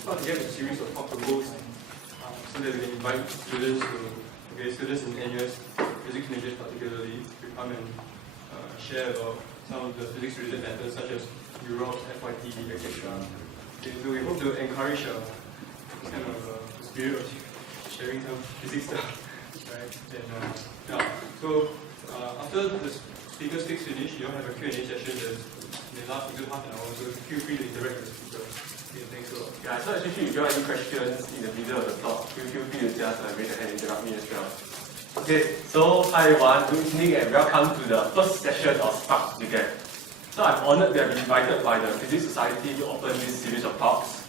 thought to get a series of talk proposed so that we can invite students students in NUS physics majors particularly to come and share about some of the physics related matters such as UROP, FYP, etc. Okay, so we hope to encourage this kind of spirit of sharing some physics stuff, right? And, so after the speaker speaks finish, you'll have a Q&A session that may last a good half an hour, so feel free to interact with the speaker. Okay, thanks a lot. Yeah, so especially if you have any questions in the middle of the talk, feel free to just raise your hand and interrupt me as well. Okay, so hi everyone, good evening and welcome to the first session of Spark Together. So I'm honored to have been invited by the Physics Society to open this series of talks.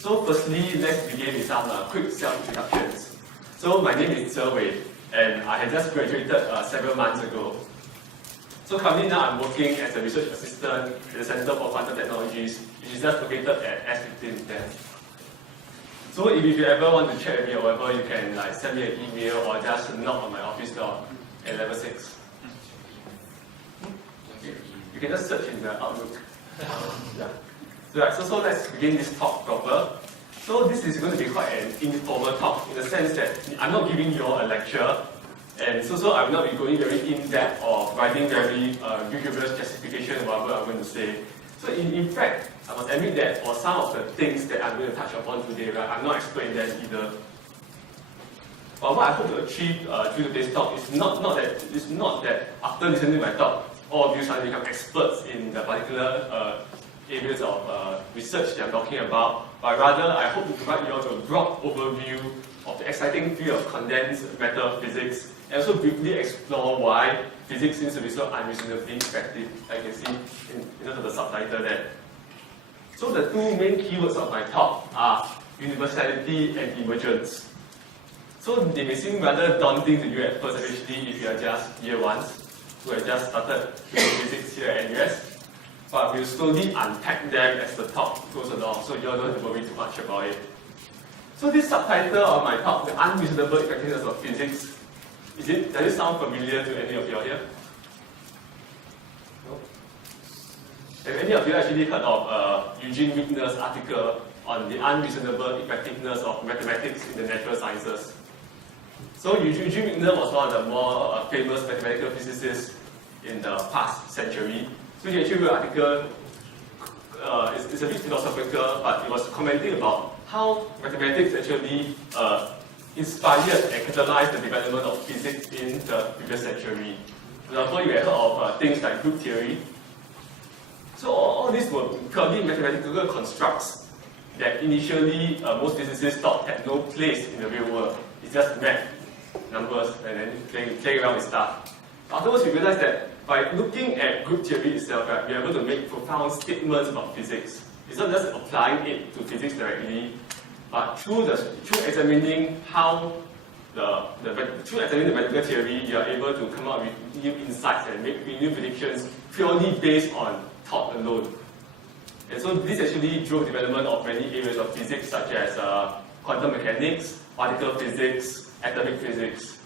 So firstly, let's begin with some quick self-introductions. So my name is Kho Zhe Wei, and I had just graduated several months ago. So currently now I'm working as a research assistant at the Center for Quantum Technologies, which is just located at S1510. So if you ever want to chat with me or whatever, you can send me an email or just knock on my office door at level 6. You can just search in the Outlook. Yeah. So let's begin this talk proper. So this is going to be quite an informal talk in the sense that I'm not giving you all a lecture, and so I will not be going very in-depth or writing very rigorous justification of whatever I'm going to say. So in fact, I must admit that for some of the things that I'm going to touch upon today, right, I'm not expert in them either. But what I hope to achieve through today's talk is not that after listening to my talk, all of you suddenly become experts in the particular areas of research that I'm talking about, but rather I hope to provide you all a broad overview of the exciting field of condensed matter physics, and also briefly explore why physics seems to be so unreasonably effective, like you can see in terms of the subtitle there. So the two main keywords of my talk are universality and emergence. So they may seem rather daunting to you at first, especially if you are just year ones who have just started doing physics here at NUS. But we'll slowly unpack them as the talk goes along, so you all don't have to worry too much about it. So this subtitle of my talk, the unreasonable effectiveness of physics, does it sound familiar to any of you here? No? Have any of you actually heard of Eugene Wigner's article on the unreasonable effectiveness of mathematics in the natural sciences? So Eugene Wigner was one of the more famous mathematical physicists in the past century. So he actually wrote an article, it's a bit philosophical, but he was commenting about how mathematics actually inspired and catalyzed the development of physics in the previous century. For example, you have heard of things like group theory. So all these were purely mathematical constructs that initially most physicists thought had no place in the real world. It's just math, numbers, and then playing around with stuff. Afterwards, we realized that by looking at group theory itself, right, we're able to make profound statements about physics. It's not just applying it to physics directly, but through examining the medical theory, you are able to come up with new insights and make new predictions purely based on thought alone. And so this actually drove development of many areas of physics such as quantum mechanics, particle physics, atomic physics.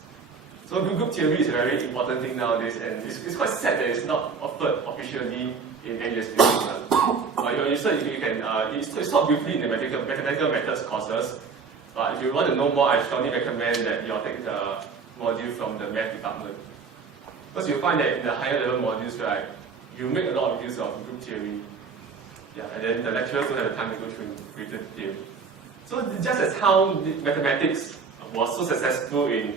So group theory is a very important thing nowadays, and it's quite sad that it's not offered officially in NUS physics. It's taught briefly in the mathematical methods courses, but if you want to know more, I strongly recommend that you take the module from the math department. Because you'll find that in the higher level modules, right, you make a lot of use of group theory. Yeah, and then the lecturers don't have the time to go through in greater detail. So just as how mathematics was so successful in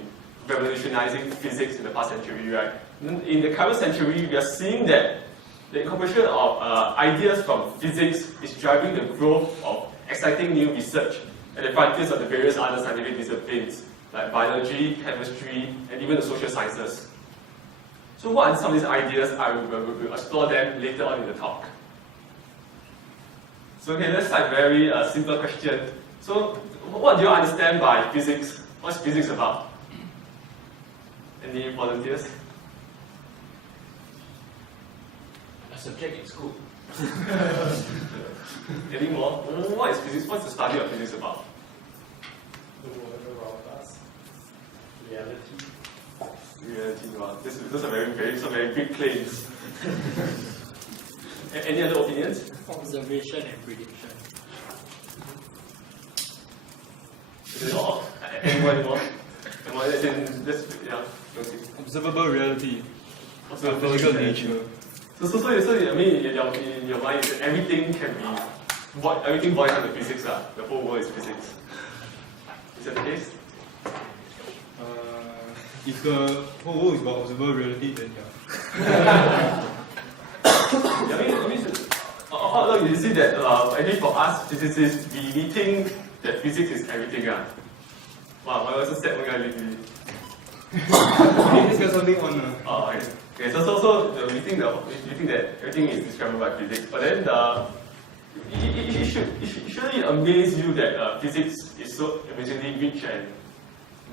revolutionizing physics in the past century, right? In the current century, we are seeing that the incorporation of ideas from physics is driving the growth of exciting new research at the frontiers of the various other scientific disciplines, like biology, chemistry, and even the social sciences. So what are some of these ideas? I will explore them later on in the talk. So okay, let's start a very simple question. So what do you understand by physics? What's physics about? Any volunteers? A subject in school. Any more? What is physics? What's the study of physics about? The world around us. Reality. Wow. Those are very big claims. Any other opinions? Observation and prediction. Anymore? As in, Observable reality. Observable Physical reality. nature. So I mean, in your mind, everything can be, everything boils down to physics. The whole world is physics. Is that the case? If the whole world is about observable reality, then yeah. You see that actually for us physicists, we think that physics is everything. Wow, why was it sad when I leave? Let's get something on. Okay, so we think that everything is described by physics, but then it should amaze you that physics is so amazingly rich and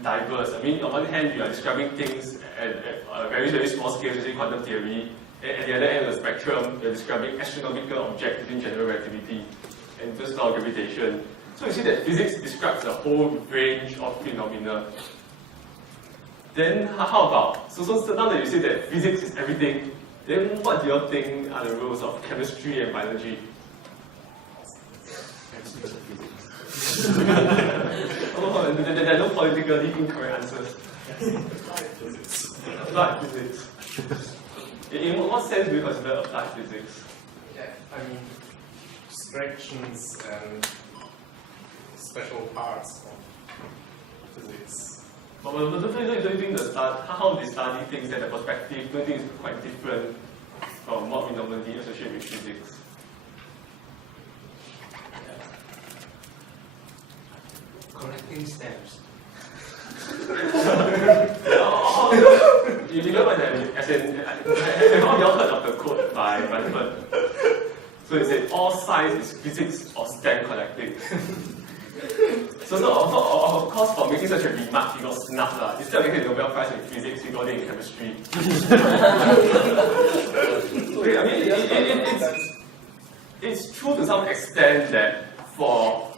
diverse. I mean, on one hand, you are describing things at a very, very small scale, such as quantum theory. At the other end of the spectrum, you're describing astronomical objects in general relativity and just law of gravitation. So you see that physics describes a whole range of phenomena. Then how about, so now that you say that physics is everything, then what do you think are the rules of chemistry and biology? There are no politically incorrect answers. Applied physics. In what sense do you consider applied physics? Yeah, I mean, abstractions and special parts of physics. But don't you think how they study things and the perspective, don't you think it's quite different from what we normally associate with physics? Correcting steps. You know what I mean? As in, have you all heard of the quote by Rutherford? So it said, all science is physics or stamp collecting. So of course, for making such a remark, he got snubbed. Instead of getting the Nobel Prize in physics, he got it in chemistry. Okay, I mean, it's true to some extent that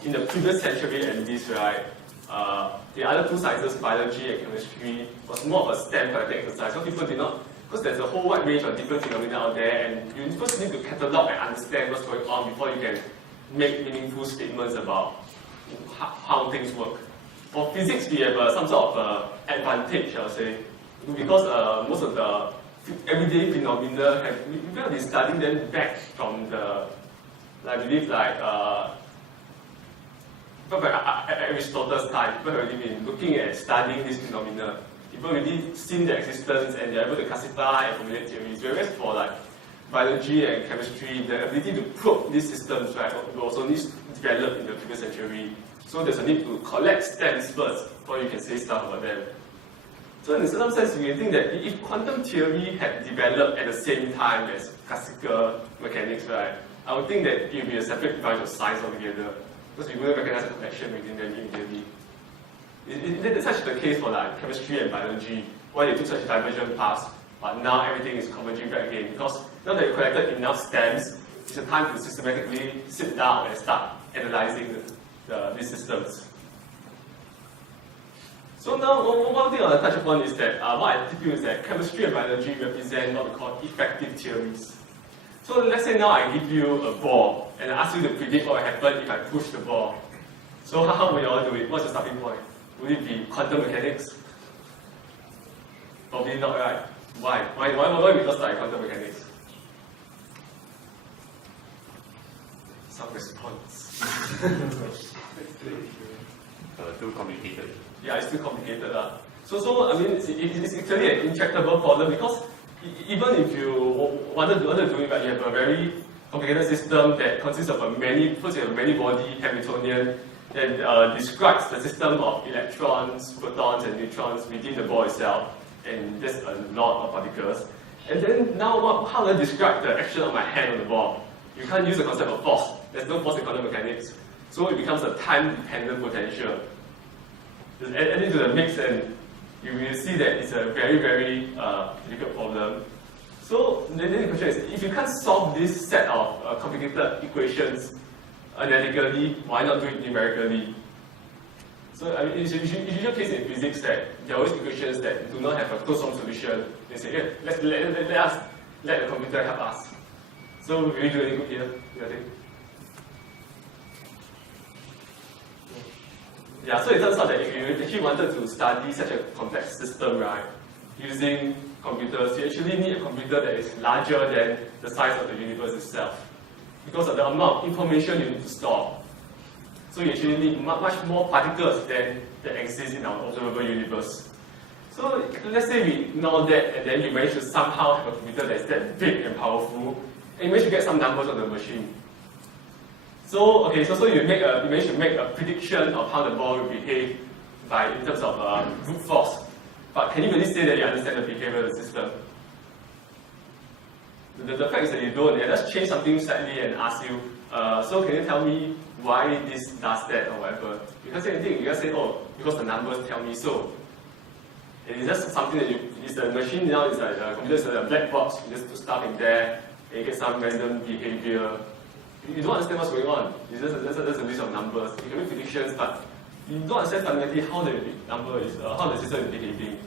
in the previous century at least, right, the other two sciences, biology and chemistry, was more of a stamp collecting exercise. So people did not, because there's a whole wide range of different phenomena out there, and you first need to catalog and understand what's going on before you can make meaningful statements about how things work. For physics, we have some sort of advantage, I'll say, because most of the everyday phenomena we have been studying them back from the, I believe, Aristotle's time. People have already been looking at studying these phenomena. People already seen their existence and they're able to classify and formulate theories. Whereas for biology and chemistry, the ability to probe these systems, right, was only developed in the previous century. So there's a need to collect stamps first before you can say stuff about them. So in some sense, we think that if quantum theory had developed at the same time as classical mechanics, right, I would think that it would be a separate branch of science altogether, because we wouldn't recognize a connection within them immediately. It's such the case for chemistry and biology, why they took such divergent paths, but now everything is converging back again, because now that you've collected enough stamps, it's a time to systematically sit down and start analyzing these systems. So now, one thing I want to touch upon is that what I feel is that chemistry and biology represent what we call effective theories. So let's say now I give you a ball, and I ask you to predict what will happen if I push the ball. So how will you all do it? What's the starting point? Would it be quantum mechanics? Probably not, right? Why? Why we not start quantum mechanics? Some response. Too complicated. Yeah, it's too complicated. So I mean, it's actually an intractable problem, because even if you wanted to do it, but you have a very complicated system that consists of many body Hamiltonian that describes the system of electrons, protons, and neutrons within the ball itself, and there's a lot of particles. And then now, how do I describe the action of my hand on the ball? You can't use the concept of force. There's no force in quantum mechanics. So it becomes a time-dependent potential. Just add it to the mix and you will see that it's a very, very difficult problem. So then the question is, if you can't solve this set of complicated equations analytically, why not do it numerically? So I mean, it's a usual case in physics that there are always equations that do not have a closed-form solution. They say, yeah, let the computer help us. So will we do anything here? You think? Yeah, so it turns out that if you actually wanted to study such a complex system, right, using computers, you actually need a computer that is larger than the size of the universe itself, because of the amount of information you need to store. So you actually need much more particles than exist in our observable universe. So let's say we ignore that, and then you manage to somehow have a computer that's that big and powerful, and you manage to get some numbers on the machine. So okay, so you manage to make a prediction of how the ball will behave in terms of brute force. But can you really say that you understand the behavior of the system? The fact is that you don't. Yeah, let's change something slightly and ask you, so can you tell me why this does that or whatever? You can't say anything, you just say, oh, because the numbers tell me so. And it's just something that the machine now is like, the computer is like a black box, you just put stuff in there, and you get some random behavior. You don't understand what's going on. It's just a list of numbers. You can make predictions, but you don't understand fundamentally how the number is, how the system is behaving.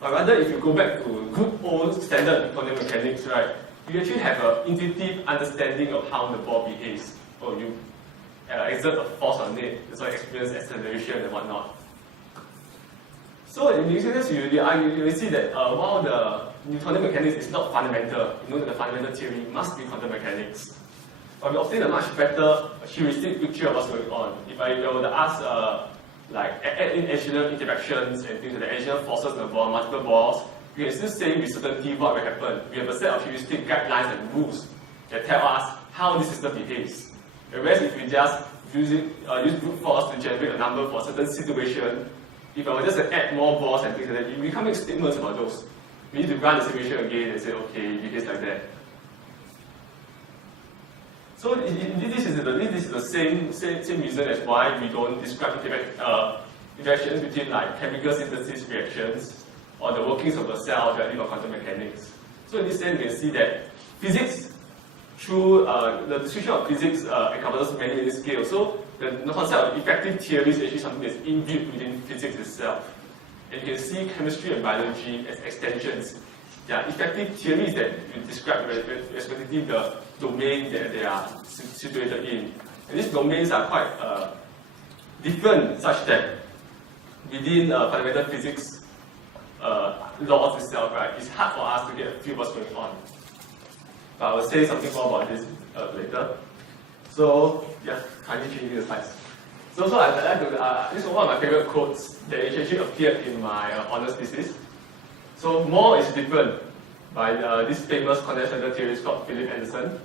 But rather, if you go back to good old standard quantum mechanics, right, you actually have an intuitive understanding of how the ball behaves. Or you exert a force on it, so you experience acceleration and whatnot. So in this case, you see that while the quantum mechanics is not fundamental, you know that the fundamental theory must be quantum mechanics. But we obtain a much better heuristic picture of what's going on. If I were to ask, add in additional interactions and things like that, additional forces in the ball, multiple balls, we can still say with certainty what will happen. We have a set of heuristic guidelines and rules that tell us how this system behaves. Whereas if we just use brute force to generate a number for a certain situation, if I were just to add more balls and things like that, we can't make statements about those. We need to run the simulation again and say, okay, it behaves like that. So this is the same reason as why we don't describe interactions between like chemical synthesis reactions or the workings of the cell directly by quantum mechanics. So in this sense, we can see that physics, through the description of physics, encompasses many scales. So the concept of effective theory is actually something that's inbuilt within physics itself. And you can see chemistry and biology as extensions. Yeah, effective theories that you describe respectively the domain that they are situated in. And these domains are quite different, such that within fundamental physics laws itself, right, it's hard for us to get a feel what's going on. But I will say something more about this later. So, yeah, kindly changing the slides. So I'd like to, this is one of my favorite quotes that actually appeared in my honors thesis. So, more is different by this famous condensation theorist called Philip Anderson.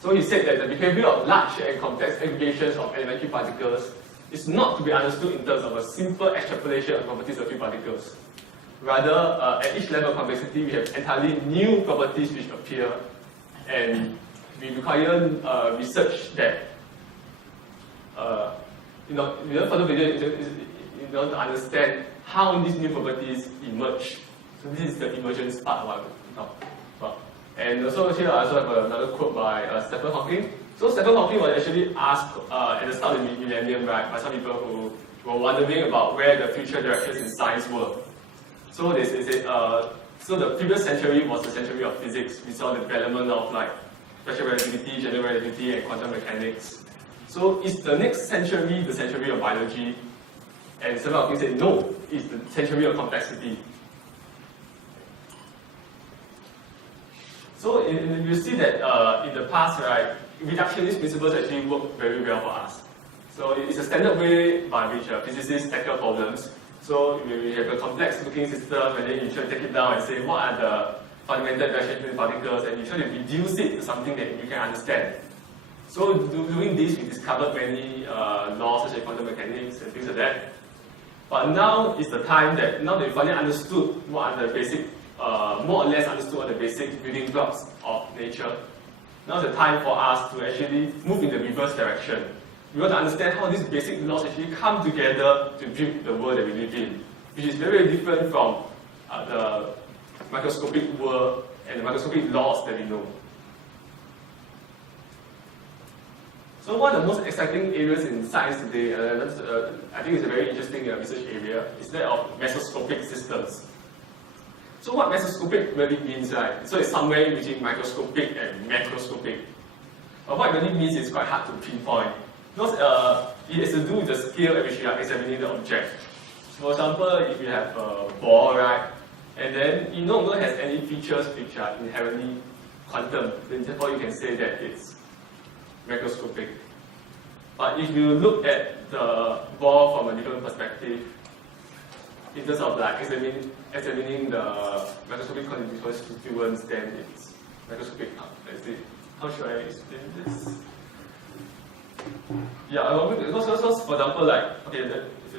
So he said that the behavior of large and complex aggregations of elementary particles is not to be understood in terms of a simple extrapolation of properties of few particles. Rather, at each level of complexity, we have entirely new properties which appear, and we require research that, further video in order to understand how these new properties emerge. So this is the emergence part of what we talk about. And also here I also have another quote by Stephen Hawking. So Stephen Hawking was actually asked at the start of the millennium, right, by some people who were wondering about where the future directions in science were. So they said, so the previous century was the century of physics. We saw the development of like special relativity, general relativity, and quantum mechanics. So is the next century the century of biology? And Stephen Hawking said, no, it's the century of complexity. So you see that in the past, right, reductionist principles actually work very well for us. So it's a standard way by which physicists tackle problems. So we have a complex looking system, and then you try to take it down and say what are the fundamental interactions between particles, and you try to reduce it to something that you can understand. So doing this, we discovered many laws such as quantum mechanics and things like that. But now is the time that, now that we finally understood what are the basic, more or less understood what are the basic building blocks of nature, now's the time for us to actually move in the reverse direction. We want to understand how these basic laws actually come together to build the world that we live in, which is very different from the microscopic world and the microscopic laws that we know. So one of the most exciting areas in science today, I think it's a very interesting research area, is that of mesoscopic systems. So what mesoscopic really means, right? So it's somewhere in between microscopic and macroscopic. But what it really means is quite hard to pinpoint. Because it has to do with the scale at which you are examining the object. For example, if you have a ball, right, and then it no longer has any features which are inherently quantum, then therefore you can say that it's macroscopic. But if you look at the ball from a different perspective, in terms of like examining the macroscopic constituents, then it's macroscopic. Let's see. How should I explain this? Yeah, so for example, like, okay,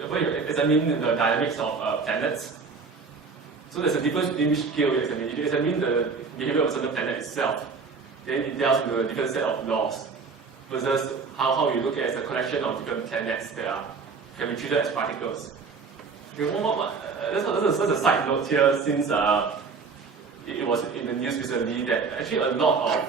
when you examine the dynamics of planets, so there's a difference between which scale you examine. If you examine the behavior of a certain planet itself, then it deals with a different set of laws, versus how you look at it as a collection of different planets that can be treated as particles. Okay, that's a side note here, since it was in the news recently that actually a lot of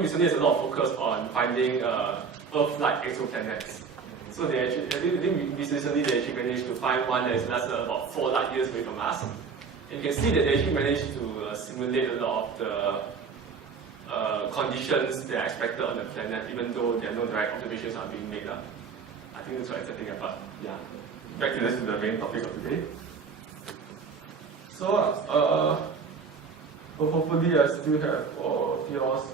recently there's a lot of focus on finding Earth-like exoplanets. So they actually, I think recently they actually managed to find one that is less about 4 light years away from us. And you can see that they actually managed to simulate a lot of the conditions that are expected on the planet, even though there are no direct observations are being made. I think that's what exciting about. Yeah. Back to this is the main topic of today. So hopefully I still have your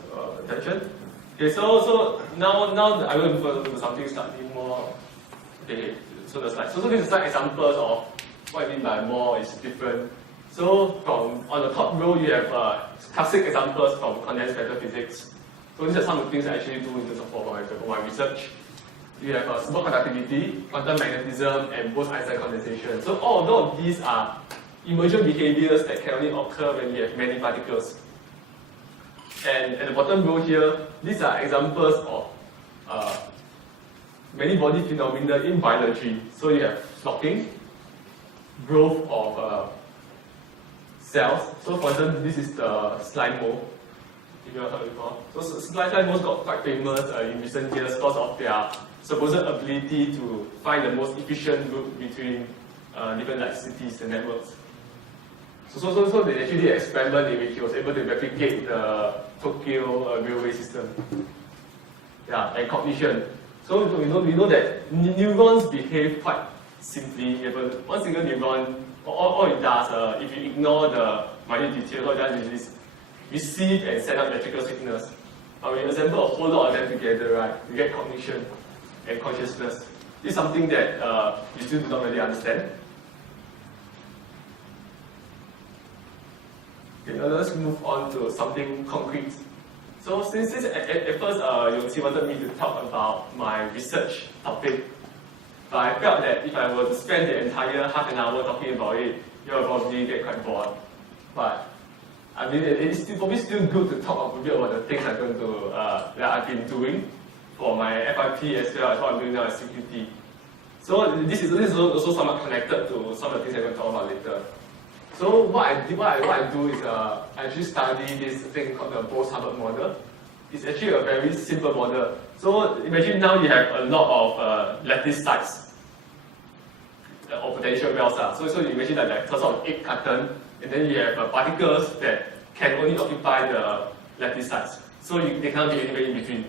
attention. Okay, so now I will refer to something slightly more. Okay, so the slide. So this is some examples of what I mean by more is different. So on the top row you have classic examples from condensed matter physics. So these are some of the things I actually do in terms of for my research. You have superconductivity, quantum magnetism, and Bose-Einstein condensation. So all of these are emergent behaviors that can only occur when you have many particles. And at the bottom row here, these are examples of many body phenomena in biology. So you have flocking, growth of cells. So for example, this is the slime mold, if you have heard before. So slime molds got quite famous in recent years because of their supposed ability to find the most efficient route between different like cities and networks. So they actually did an experiment in which he was able to replicate the Tokyo railway system. Yeah, and cognition. So we know that neurons behave quite simply. You have one single neuron, all it does, if you ignore the minute details, all it does is receive and send out electrical signals. But when you assemble a whole lot of them together, right, you get cognition and consciousness. This is something that you still do not really understand. Okay, now let's move on to something concrete. So since at first Yongqi wanted me to talk about my research topic, but I felt that if I were to spend the entire half an hour talking about it, you will probably get quite bored. But I mean, it's probably still good to talk a bit about the things I'm going to that I've been doing for my FIP as well as what I'm doing now at CQT. So this is also somewhat connected to some of the things I'm going to talk about later. So what I do is I actually study this thing called the Bose-Hubbard model. It's actually a very simple model. So imagine now you have a lot of lattice sites or potential wells. So you imagine like some sort of egg carton, and then you have particles that can only occupy the lattice sites. So they cannot be anywhere in between.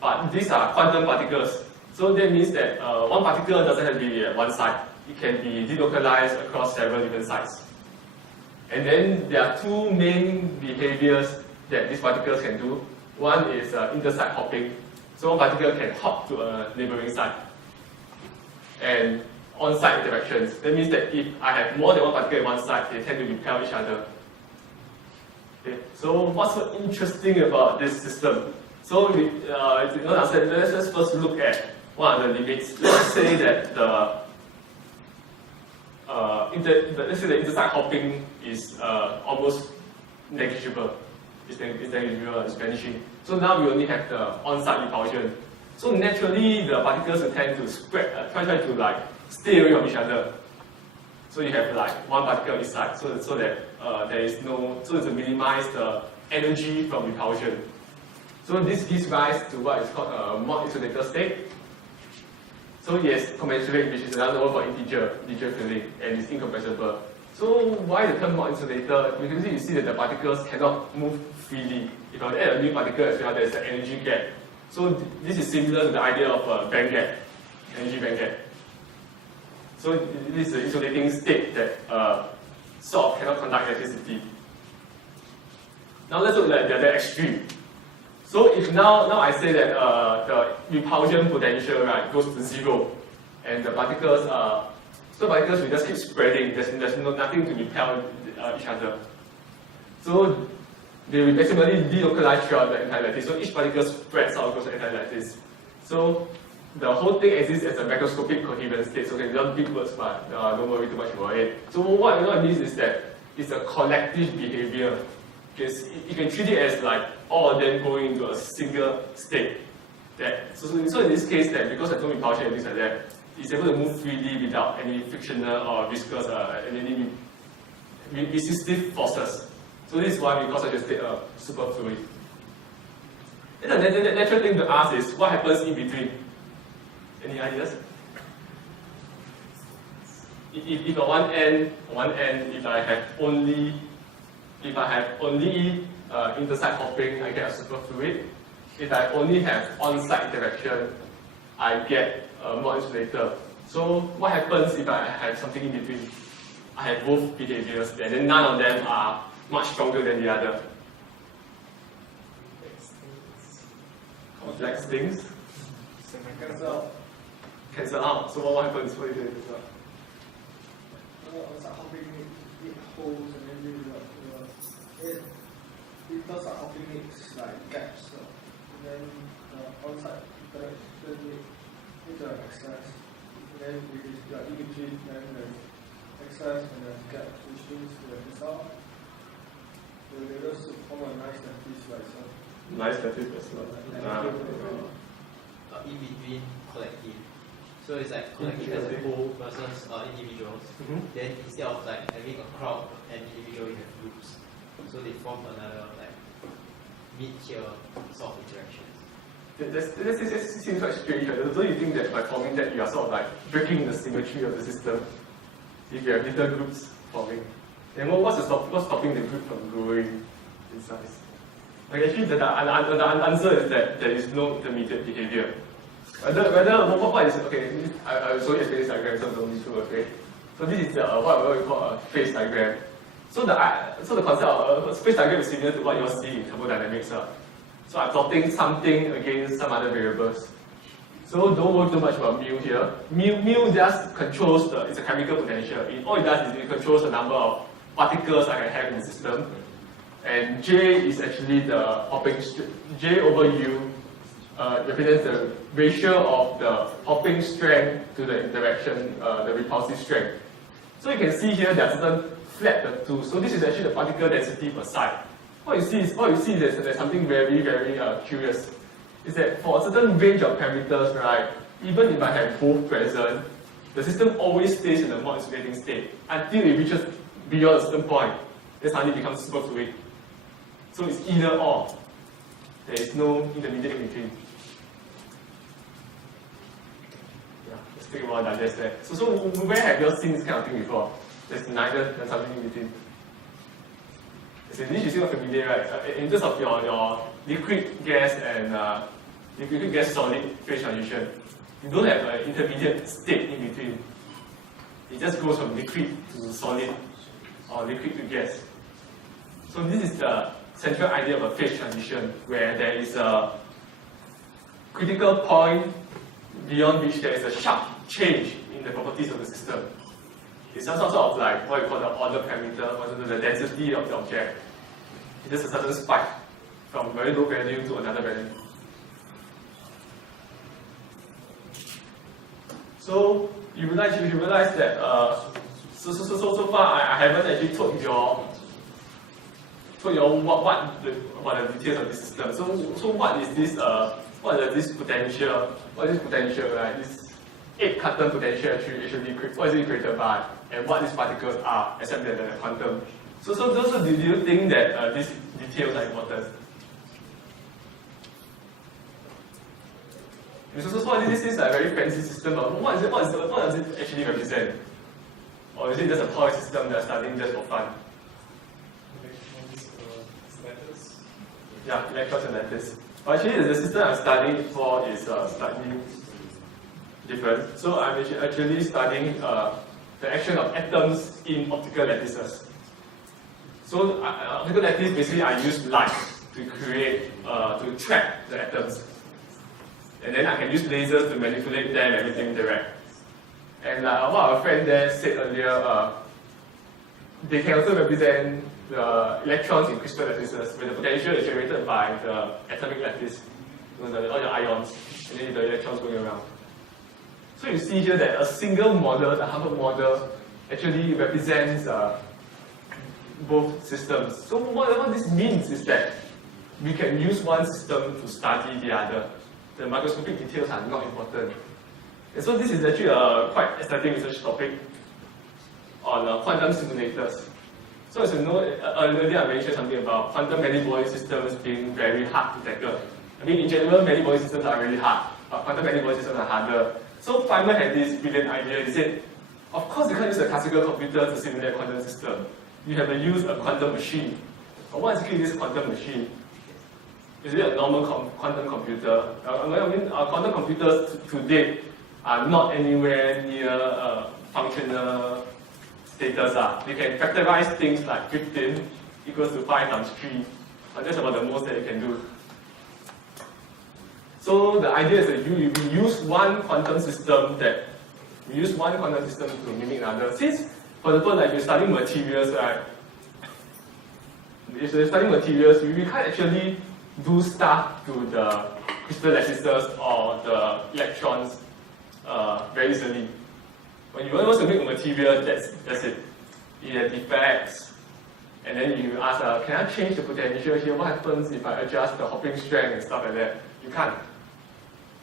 But these are quantum particles. So that means that one particle doesn't have to be at one site. It can be delocalized across several different sites. And then there are two main behaviors that these particles can do. One is intersite hopping. So one particle can hop to a neighboring site. And on-site interactions. That means that if I have more than one particle in one site, they tend to repel each other. Okay. So what's so interesting about this system? So let's first look at what are the limits. Let's say that let's say the intersite hopping is almost negligible. It's negligible, it's vanishing. So now we only have the on-site repulsion. So naturally, the particles will tend to spread, try to like stay away from each other. So you have like one particle each side, so that there is no, so to minimize the energy from repulsion. So this gives rise to what is called a mod-insulator state. So yes, commensurate, which is another word for integer filling, and it's incompressible. So why the term mod-insulator? Because you see that the particles cannot move freely. If I add a new particle as well, there's an energy gap. So this is similar to the idea of band gap, energy band gap. So this is the insulating state that sort of cannot conduct electricity. Now let's look at the other extreme. So if now I say that the repulsion potential, right, goes to 0, and the particles will just keep spreading. There's nothing to repel each other. So they will maximally delocalize throughout the entire lattice. So each particle spreads out across the entire lattice. So the whole thing exists as a macroscopic coherent state. So okay, they're big words, but don't worry too much about it. So what it means is that it's a collective behavior. Because you can treat it as like all of them going into a single state. So in this case, that because there's no repulsion and things like that, it's able to move freely without any frictional or viscous any resistive forces. So this is why we call such a state a superfluid. And the natural thing to ask is, what happens in between? Any ideas? If at one end, if I have only intersite hopping, I get a superfluid. If I only have on-site interaction, I get a more insulator. So what happens if I have something in between? I have both behaviors, and then none of them are much stronger than the other. Complex things. Cancel out. So what happens? What do you do? On-site hopping need holes, and then because of hopping needs like gaps, and then on-site interaction need to have excess, and then in between then there's excess and then gaps, which means the result will just form a nice lattice like so. Nice lattice as well. In between collective. So it's like collective as a whole versus individuals. Then instead of like having a crowd and individual, you have groups. So they form another like mid-tier sort of interactions. This seems quite strange. Don't you think that by forming that you are sort of like breaking the symmetry of the system? If you have little groups forming, then what's stopping the group from growing in size? Like actually, the answer is that there is no intermediate behavior. What is okay? I will show you a phase diagram, so don't be too afraid. So this is what we call a phase diagram. So the concept of a phase diagram is similar to what you're seeing in thermodynamics. So I'm plotting something against some other variables. So don't worry too much about mu here. Mu just controls it's a chemical potential. All it does is it controls the number of particles I can have in the system. And J is actually the hopping J over U represents the ratio of the hopping strength to the interaction, the repulsive strength. So you can see here there are certain flat too. So this is actually the particle density per site. What you see is there's something very, very curious. Is that for a certain range of parameters, right, even if I have both present, the system always stays in a more insulating state until it reaches beyond a certain point. Then suddenly it becomes superfluid. So it's either or. There is no intermediate in between. Yeah, let's take a while to digest that. So where have you all seen this kind of thing before? There's neither, there's something in between. This is still familiar, right? In terms of your liquid gas and liquid gas solid phase transition, you don't have an intermediate state in between. It just goes from liquid to solid or liquid to gas. So this is the central idea of a phase transition, where there is a critical point beyond which there is a sharp change in the properties of the system. It's some sort of like what you call the order parameter, or the density of the object. It's just a certain spike from very low value to another value. So you realize that so far I haven't actually told you all what the details of this system. So what is this potential? What is this potential, right? This 8-carton potential actually what is it created by, and what these particles are, except that they're quantum. So do you think that these details are important? So this is a very fancy system, but what does it actually represent? Or is it just a toy system that's starting just for fun? Electrons, lattice. Yeah, electrons and lattice. But actually, the system I'm studying for is slightly different. So I'm actually studying the action of atoms in optical lattices. So optical lattice, basically I use light to create, to trap the atoms. And then I can use lasers to manipulate them and make them interact. And what our friend there said earlier, they can also represent the electrons in crystal lattices, where the potential is generated by the atomic lattice, all the ions, and then the electrons going around. So you see here that a single model, the Harvard model, actually represents both systems. So what this means is that we can use one system to study the other. The microscopic details are not important. And so this is actually a quite exciting research topic on quantum simulators. So as you know, earlier I mentioned something about quantum many-body systems being very hard to tackle. I mean, in general, many-body systems are really hard, but quantum many-body systems are harder. So Feynman had this brilliant idea. He said, of course you can't use a classical computer to simulate a quantum system. You have to use a quantum machine. But what exactly is this quantum machine? Is it a normal quantum computer? I mean, our quantum computers to date are not anywhere near functional status. They can factorize things like 15 equals to 5 times 3, but that's about the most that you can do. So the idea is that we use one quantum system to mimic another. Since, for example, like you're studying materials, right? If you're studying materials, we can't actually do stuff to the crystal lattices or the electrons very easily. When you want to make a material, that's it. You have defects, and then you ask, can I change the potential here? What happens if I adjust the hopping strength and stuff like that? You can't.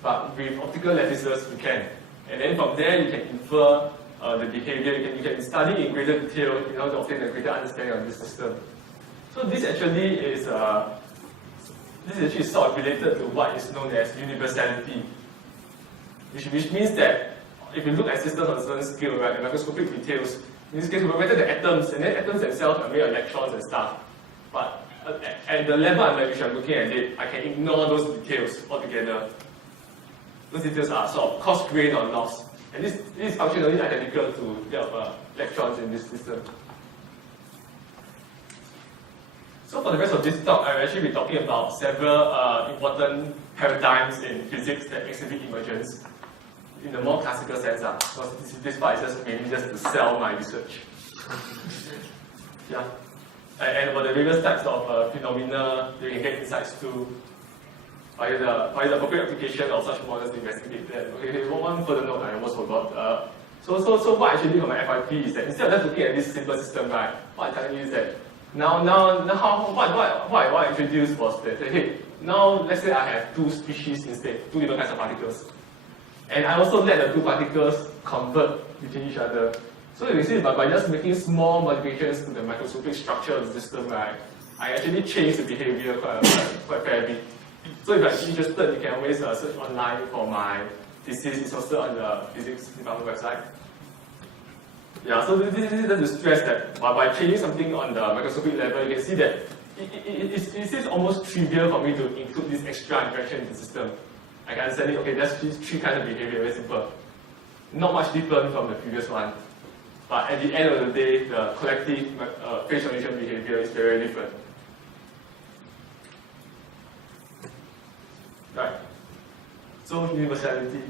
But with optical lattices, we can. And then from there, you can infer the behavior. You can study in greater detail in order to obtain a greater understanding of this system. So this actually is sort of related to what is known as universality, which means that if you look at systems on a certain scale, right, the microscopic details, in this case, we represent the atoms, and then atoms themselves are made of electrons and stuff. But at the level under which I'm looking at it, I can ignore those details altogether. Those details are sort of coarse-grained or lost. And this is functionally identical to that of electrons in this system. So for the rest of this talk, I'll actually be talking about several important paradigms in physics that exhibit emergence in the more classical sense. Because this part is just mainly just to sell my research. Yeah. And about the various types of phenomena you can get insights to via the appropriate application of such models to investigate that. Okay, one further note I almost forgot. So what I actually did for my FYP is that instead of just looking at this simple system, right, what I'm telling you is that now what I introduced was that, hey, now let's say I have two species instead, two different kinds of particles. And I also let the two particles convert between each other. So you see, by just making small modifications to the microscopic structure of the system, right, I actually changed the behavior quite fair bit. So if you're interested, you can always search online for my thesis. It's also on the physics department website. Yeah, so this is just to stress that by changing something on the microscopic level, you can see that it seems almost trivial for me to include this extra interaction in the system. I can understand it, okay, that's just three kinds of behavior, very simple. Not much different from the previous one. But at the end of the day, the collective phase transition behavior is very different. Right. So universality.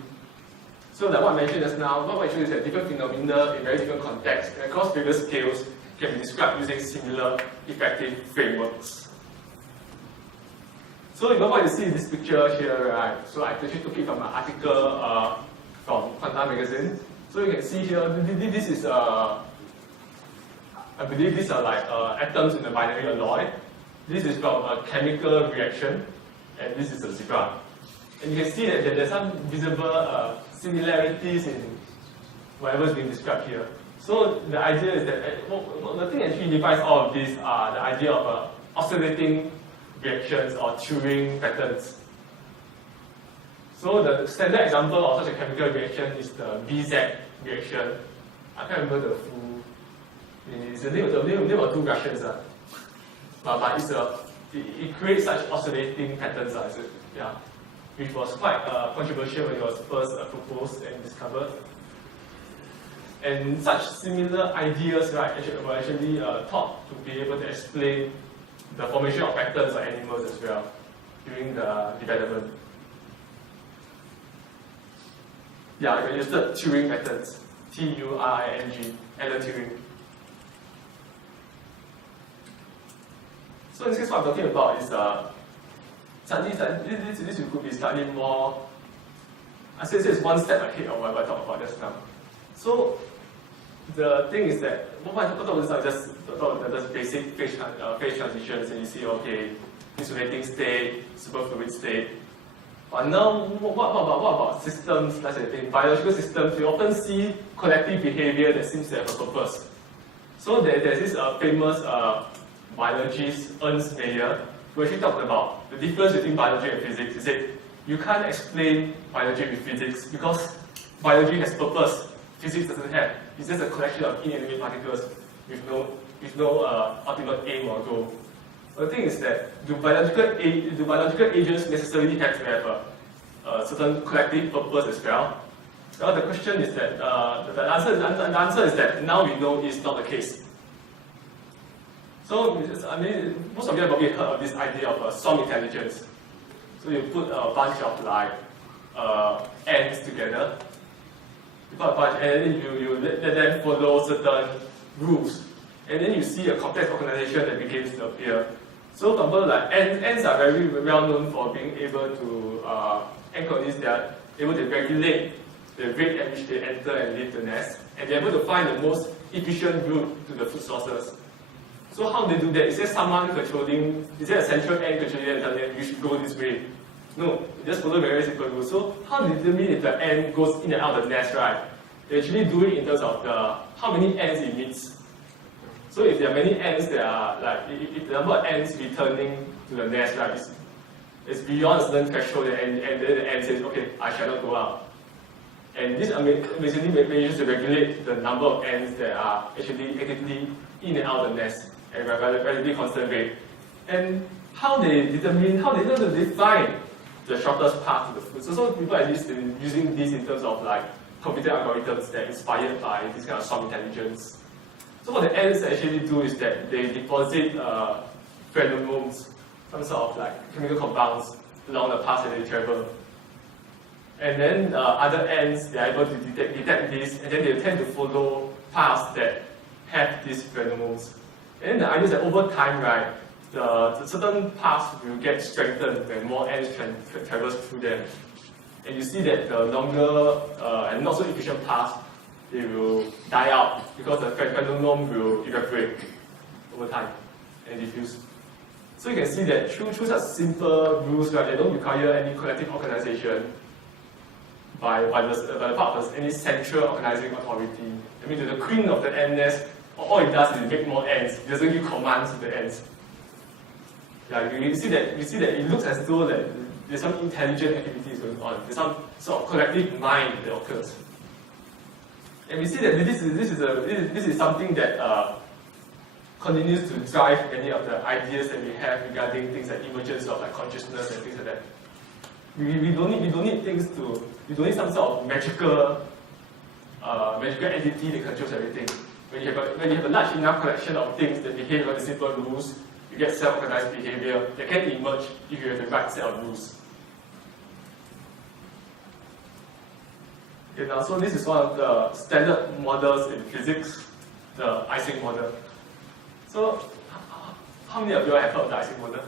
So like what I mentioned just now, what I showed is that different phenomena in very different contexts and across various scales can be described using similar effective frameworks. So what you see in this picture here, right? So I actually took it from an article from Quantum magazine. So you can see here, this is I believe these are like atoms in the binary alloy. This is from a chemical reaction, and this is a zebra. And you can see that there's some visible similarities in whatever is being described here. So the idea is that the thing that actually defines all of these are the idea of oscillating reactions or Turing patterns. So the standard example of such a chemical reaction is the BZ reaction. I can't remember the full. It's the name of two reactions, but it creates such oscillating patterns. yeah, which was quite controversial when it was first proposed and discovered. And such similar ideas, right, were actually thought to be able to explain the formation of patterns of animals as well during the development. Yeah, we used Turing patterns, Turing, Alan Turing. So in this case, what I'm talking about is this could be slightly more. I say it's one step ahead of what I talked about just now. So the thing is that what I thought was just basic phase transitions, and you see, okay, insulating state, superfluid state. But now, what about systems? Let's say in biological systems, we often see collective behavior that seems to have a purpose. So there's this famous biologist, Ernst Mayr, who actually talked about the difference between biology and physics. He said, you can't explain biology with physics because biology has purpose, physics doesn't have. It's just a collection of inanimate particles with no ultimate aim or goal. The thing is that, do biological agents necessarily have to have a certain collective purpose as well? Well, the question is that, the answer is that now we know it's not the case. So, I mean, most of you have probably heard of this idea of swarm intelligence. So you put a bunch of ants together, you put a bunch, and then you let them follow certain rules, and then you see a complex organization that begins to appear. So, for example, like ants are very well known for being able to, ant colonies, they are able to regulate the rate at which they enter and leave the nest, and they're able to find the most efficient route to the food sources. So how do they do that? Is there someone controlling, is there a central ant controlling and telling them you should go this way? No, they just follow very simple rules. So how do you determine if the ant goes in and out of the nest, right? They actually do it in terms of how many ants it meets. So if there are many ants that are, like, if the number of ants returning to the nest, right, is beyond a certain threshold, and then the ant says, okay, I shall not go out. And this basically manages to regulate the number of ants that are actually actively in and out of the nest at a relatively constant rate. And how they define the shortest path to the food. So people are using this in terms of like computer algorithms that are inspired by this kind of swarm intelligence. So what the ants actually do is that they deposit pheromones, some sort of like chemical compounds along the path that they travel. And then other ants, they are able to detect this, and then they tend to follow paths that have these pheromones. And then the idea is that over time, right, the certain paths will get strengthened when more ants traverse through them. And you see that the longer and not so efficient paths, they will die out because the pheromone will evaporate over time and diffuse. So you can see that through such simple rules, right, they don't require any collective organization by the part of any central organizing authority. I mean, the queen of the ant nest, all it does is make more ants. It doesn't give commands to the ants. Yeah, you see that it looks as though that there's some intelligent activities going on. There's some sort of collective mind that occurs. And we see that this is something that continues to drive many of the ideas that we have regarding things like emergence of like consciousness and things like that. We don't need some sort of magical entity that controls everything. When you have a large enough collection of things that behave under simple rules, you get self-organized behavior that can emerge if you have the right set of rules. Okay, now, so this is one of the standard models in physics, the Ising model. So, how many of you have heard of the Ising model?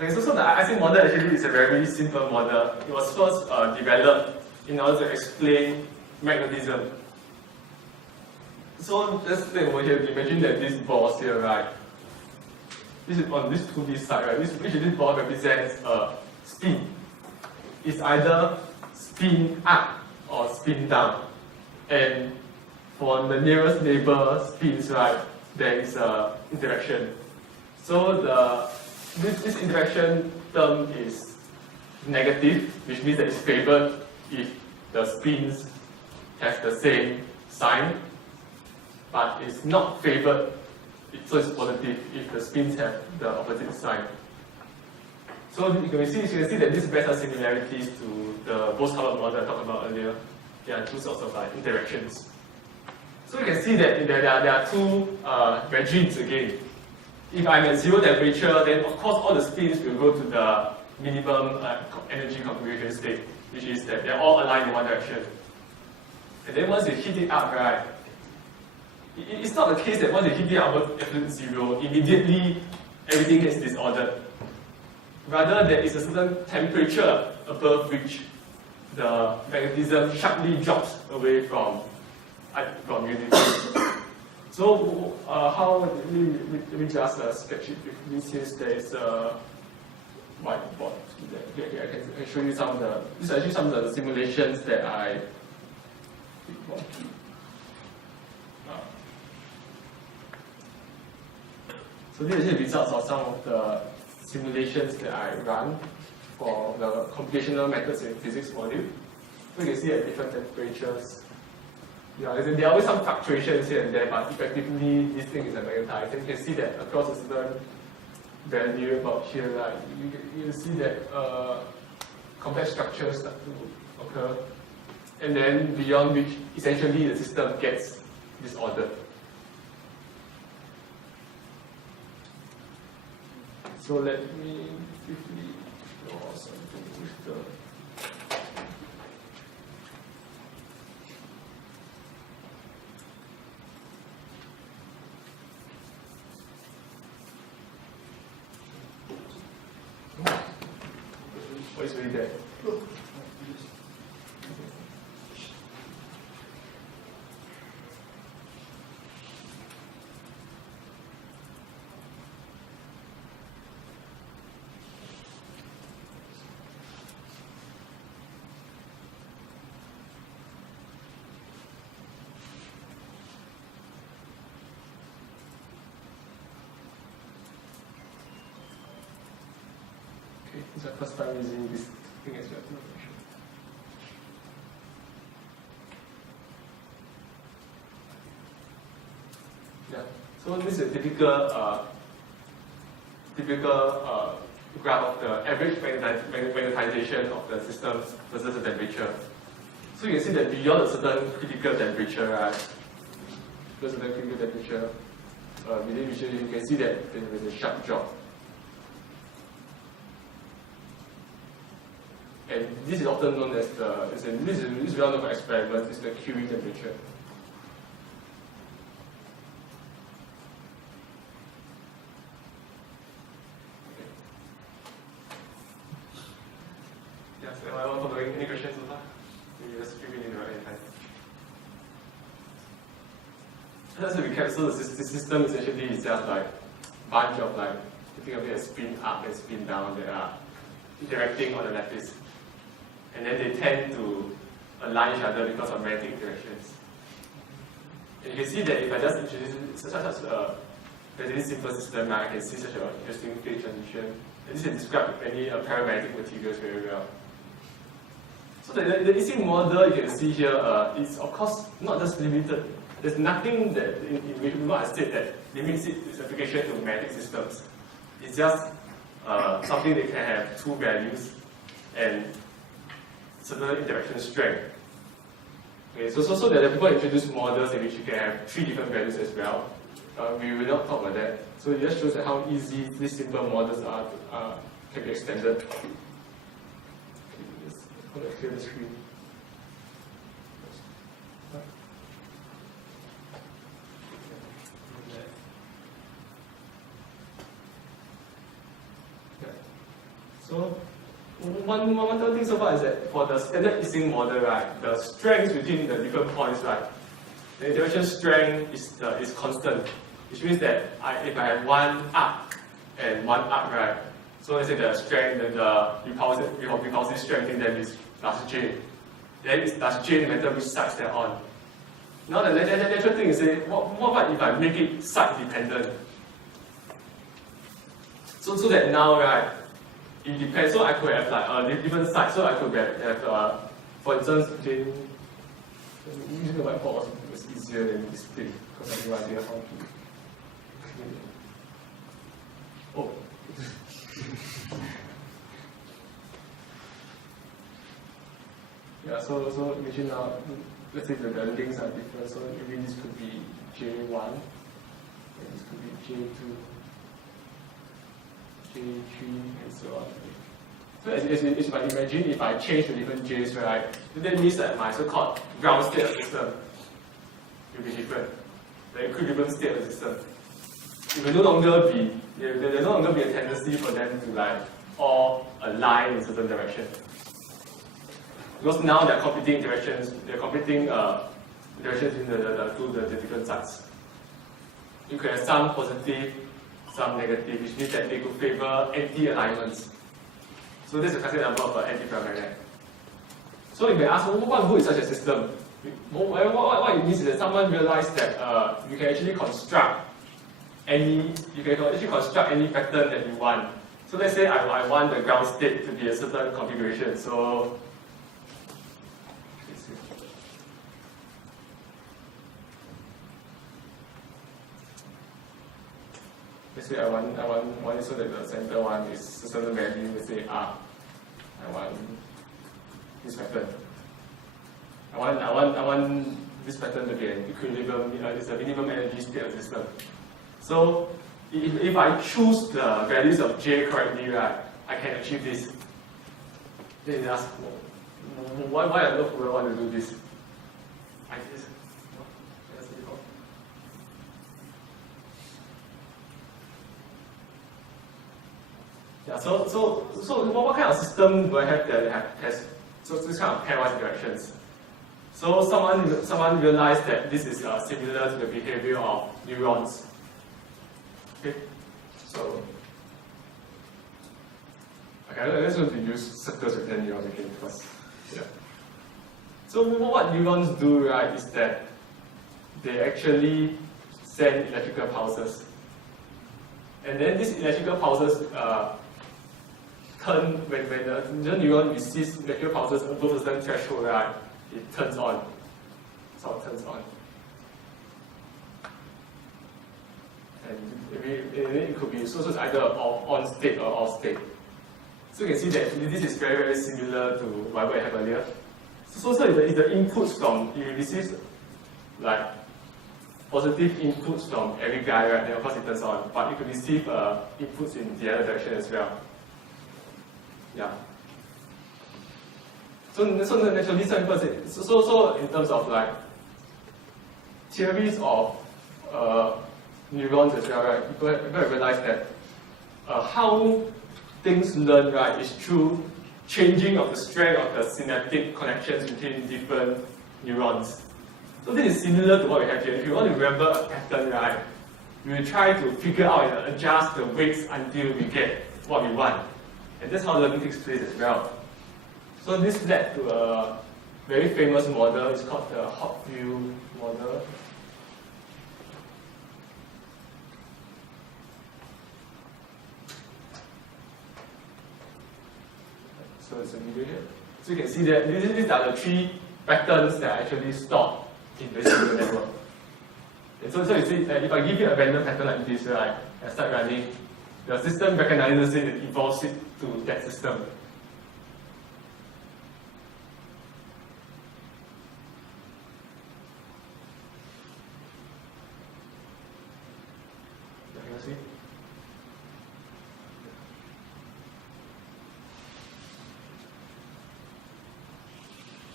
Okay, so the Ising model actually is a very simple model. It was first developed in order to explain magnetism. So let's take over here. Imagine that this ball here, right? This is on this 2D side, right? This ball represents a spin. It's either spin up or spin down. And for the nearest neighbor spins, right, there is an interaction. So this interaction term is negative, which means that it's favored if the spins have the same sign, but it's not favored, so it's positive if the spins have the opposite side. So you can see that this bears some similarities to the post-Hubbard model I talked about earlier. There are two sorts of interactions. So you can see that there are two regimes again. If I'm at zero temperature, then of course all the spins will go to the minimum energy configuration state, which is that they're all aligned in one direction. And then once you heat it up, right, it's not the case that once you heat it up above absolute zero, immediately everything gets disordered. Rather, there is a certain temperature above which the magnetism sharply drops away from unity. So, let me just sketch it briefly since there is a whiteboard. I can show you some of the. These are actually some of the simulations that I. So these are the results of some of the simulations that I run for the computational methods in physics module. So you can see at different temperatures. Yeah, there are always some fluctuations here and there, but effectively this thing is magnetized. And you can see that across a certain value about here, like, you see that complex structures start to occur. And then beyond which essentially the system gets disordered. So let me briefly draw something with the. What is really there? This is the first time using this thing as well. Yeah. So this is a typical graph of the average magnetization of the system versus the temperature. So you can see that beyond a certain critical temperature, right? Because of the critical temperature, within which you can see that there is a sharp drop. And this is often known as this is well known for experiments, it's the Curie temperature. Okay. Yes, am I following? Any questions so far? Maybe just keep it in the right time. Just to recap, so the system essentially is just like a bunch of think of it as spin up and spin down that are interacting on the lattice. And then they tend to align each other because of magnetic interactions. And you can see that if I just introduce such a very simple system, I can see such an interesting phase transition. And this is described with many paramagnetic materials very well. So the easy model you can see here is of course not just limited. There's nothing that in what I said that limits its application to magnetic systems. It's just something that can have two values and certain interaction strength. Okay, so there are people introduce models in which you can have three different values as well. We will not talk about that. So it just shows how easy these simple models can be extended. Okay, let's clear the screen. So one other thing so far is that for the standard Ising model, right, the strength between the different points, right, the interaction strength is constant, which means that if I have one arc and one arc, right, so let's say the strength, the repulsive strength in them is plus J. Then it's plus J no matter which sides they're on. Now the natural thing is say, what if I make it side dependent? So that now, right, it depends. So I could have different sides. So I could have for instance, using the whiteboard was easier than display because I have no idea how to. Oh. Yeah, so imagine now, let's say the links are different, so maybe this could be J1, and this could be J2, J3, and so on. So as you might imagine, if I change the different J's, right, that means that my so-called ground state of the system will be different. The equilibrium state of the system. It will no longer be, there will no longer be a tendency for them to like all align in a certain direction. Because now they're competing directions, directions in the different sides. You could have some positive, some negative, which means that they could favor anti-alignments. So this is a classic example of an anti-paramagnet. So you may ask, what good is such a system? What it means is that someone realized that you can actually construct any pattern that you want. So let's say I want the ground state to be a certain configuration. So let's say I want it so that the center one is a certain value. Let's say R. I want this pattern. I want this pattern to be an equilibrium. It's a minimum energy state of the system. So if I choose the values of J correctly, right, I can achieve this. Then you ask, why on earth would I want to do this? I just, yeah, so what kind of system do I have that has so this kind of pairwise interactions? So someone realized that this is similar to the behavior of neurons. Okay, so okay, let's going to use circles with neurons again because yeah. So what neurons do, right, is that they actually send electrical pulses, and then these electrical pulses turn when the neuron receives electrical pulses above a certain threshold, right, it turns on. So it turns on. And it could be so it's either on state or off state. So you can see that this is very, very similar to whatever I had earlier. So it's the inputs from, you receive like positive inputs from every guy, right? Then of course it turns on. But you could receive inputs in the other direction as well. Yeah. So naturally, some people say, so in terms of like theories of neurons as well, right? People have realized that how things learn, right, is through changing of the strength of the synaptic connections between different neurons. So this is similar to what we have here. If you want to remember a pattern, right, we will try to figure out and adjust the weights until we get what we want. And that's how learning takes place as well. So this led to a very famous model. It's called the Hopfield model. So it's a video here. So you can see that these are the three patterns that are actually stored in the neural network. And so you see, if I give you a random pattern like this, right, I start running, the system recognizes it and evolves it to that system. You see?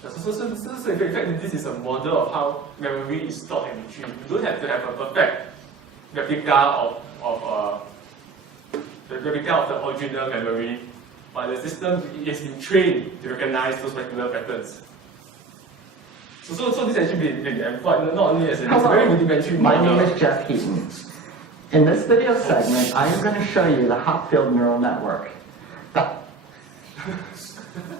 So in fact, this is a model of how memory is stored and retrieved. You don't have to have a perfect replica of the original memory, but the system is been trained to recognize those particular patterns. So this actually been employed not only as a very rudimentary model. My name is Jeff Heaton. In this video segment, I am going to show you the Hopfield neural network. Yeah,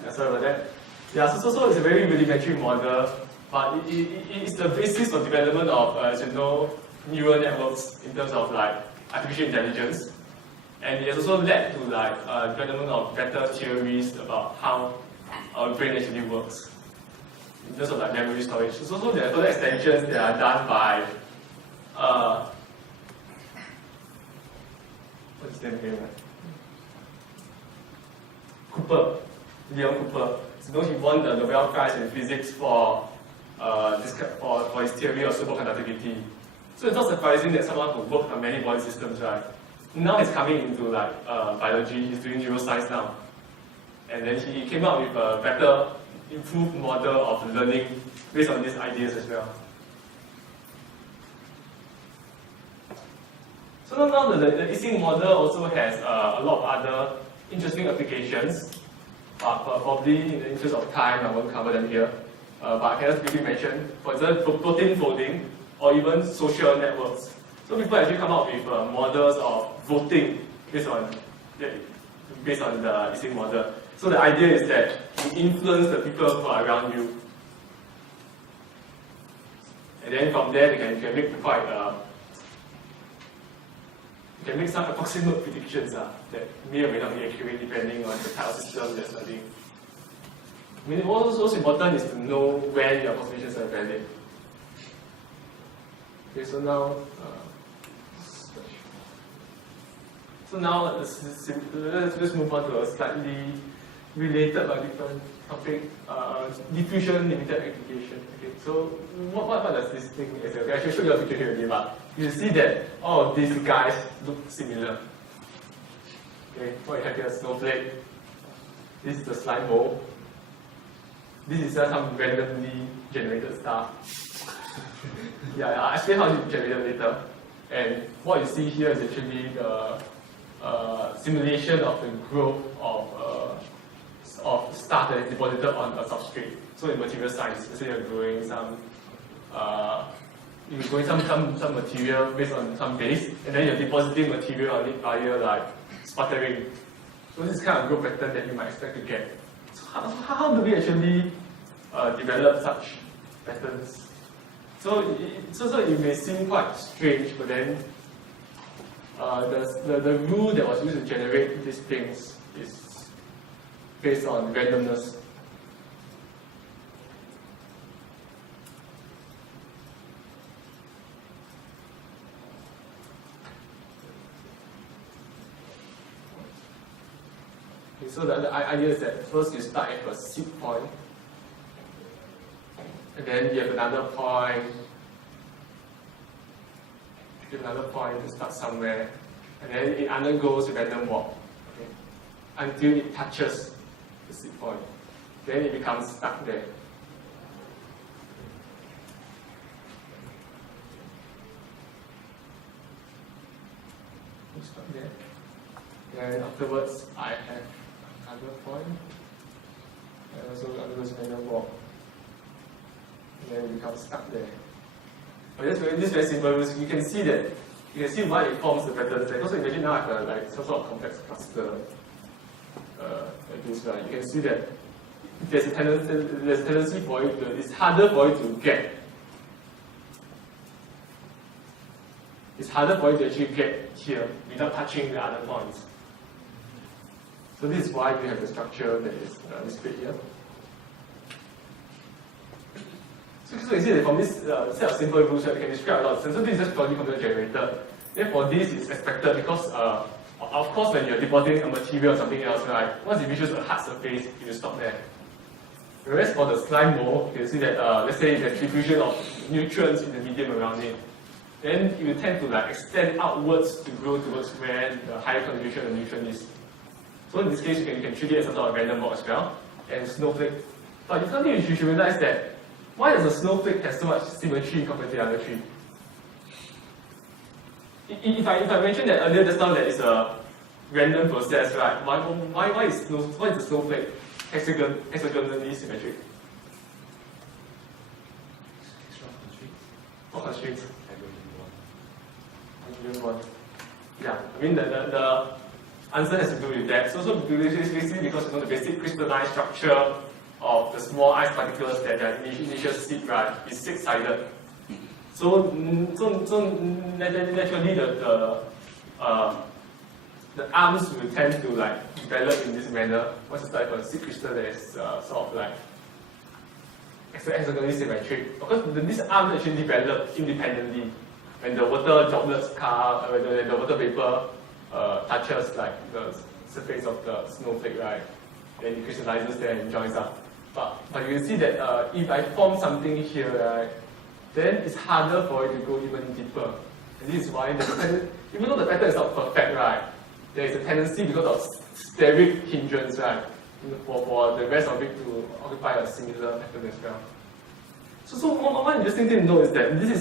sorry about that. Yeah, so it's a very rudimentary model, but it's the basis for development of, as you know, neural networks in terms of like artificial intelligence. And it has also led to like development of better theories about how our brain actually works in terms of like memory storage. So there are further extensions that are done by what's his name again? Cooper, Leon Cooper. So he won the Nobel Prize in Physics for his theory of superconductivity. So it's not surprising that someone who worked on many body systems, right? Now he's coming into like biology. He's doing neuroscience now, and then he came up with a better, improved model of learning based on these ideas as well. So now the Ising model also has a lot of other interesting applications, but probably in the interest of time, I won't cover them here. But I can just briefly mention, for example, protein folding or even social networks. So people actually come up with models of voting based on the Ising model. So the idea is that you influence the people who are around you, and then from there you can make quite you can make some approximate predictions that may or may not be accurate depending on the type of system you're studying. I mean, what's most important is to know when your approximations are valid. Okay, so now, let's move on to a slightly related but different topic: diffusion limited aggregation. Okay, so what does this thing mean? Okay, I should show you a picture here already, but you see that all of these guys look similar. Okay, what you have here is snowflake. This is the slime bowl. This is just some randomly generated stuff. Yeah, I'll explain how it's generated later. And what you see here is actually the simulation of the growth of stuff that is deposited on a substrate. So in material science, let's say you're growing some material based on some base, and then you're depositing material on it via like sputtering. So this is kind of growth pattern that you might expect to get. So how do we actually develop such patterns? So it may seem quite strange, but then the rule that was used to generate these things is based on randomness. Okay, so the idea is that first you start at a seed point, and then you have another point. You have another point to start somewhere, and then it undergoes a random walk, okay, until it touches the seed point. Then it becomes stuck there. Stuck there. Then afterwards, I have another point, and also undergoes a random walk. And then it becomes stuck there. But this is very simple. You can see why it forms the patterns. And also imagine now I have like some sort of complex cluster like this, right? You can see that there's a tendency for it it's harder for it to get. It's harder for it to actually get here without touching the other points. So this is why we have the structure that is displayed here. So you see that from this set of simple rules, we can describe a lot of things. So this is just purely computer generated. Therefore, this is expected because, of course, when you're depositing a material or something else, right, once it reaches a hard surface, it will stop there. Whereas for the slime bowl, you can see that, let's say there's diffusion of nutrients in the medium around it. Then it will tend to like extend outwards to grow towards where the higher concentration of nutrient is. So in this case, you can treat it as a sort of random walk as well, and snowflake. But you should realize that why does a snowflake have so much symmetry compared to the other three? If I mentioned that earlier just now that it's a random process, right? Why is the snowflake hexagonally symmetric? What constraints? Yeah, I mean the answer has to do with that. So basically because the basic crystalline structure of the small ice particles that are initial seed, right, is six-sided. So naturally the arms will tend to like develop in this manner. What's the type of seed crystal that is sort of like hexagonally symmetric? Because these arms actually develop independently. When the water droplets when the water vapor touches like the surface of the snowflake, right? Then it crystallizes there and joins up. But you can see that if I form something here, right, then it's harder for it to go even deeper. And this is why, even though the pattern is not perfect, right, there is a tendency because of steric hindrance, right, for the rest of it to occupy a similar pattern as well. So one interesting thing to know is that this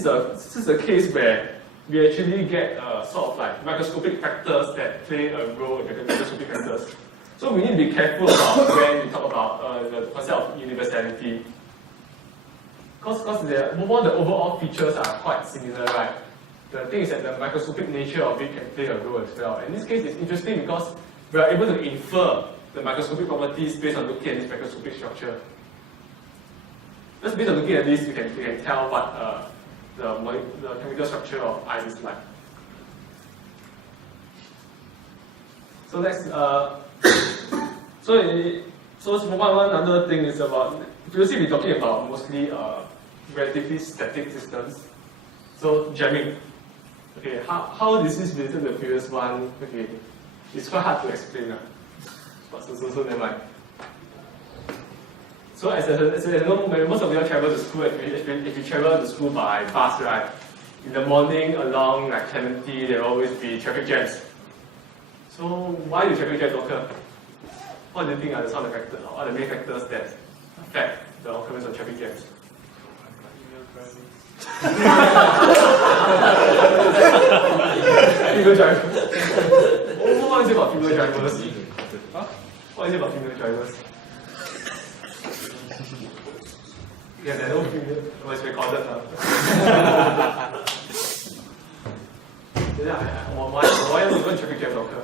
is a case where we actually get sort of like microscopic factors that play a role in microscopic factors. So we need to be careful about when we talk about the concept of universality. Because the overall features are quite similar, right? The thing is that the microscopic nature of it can play a role as well. In this case, it's interesting because we are able to infer the microscopic properties based on looking at this microscopic structure. Just based on looking at this, you can tell what the chemical structure of ice is like. So let's so one other thing is about, previously we're talking about mostly relatively static systems. So jamming. Okay, how this is related to the previous one? Okay, it's quite hard to explain. But so never mind. So as you know, most of you travel to school. If you travel to school by bus, right? In the morning along like Clementi, there will always be traffic jams. So why do traffic jams occur? What do you think are some of the factors, or the main factors that affect the occurrence of traffic jams? Female drivers. What is it about female drivers? Huh? What is it about female drivers? Yeah, there's no female. Oh, it's recorded now. Why are even traffic jams occur?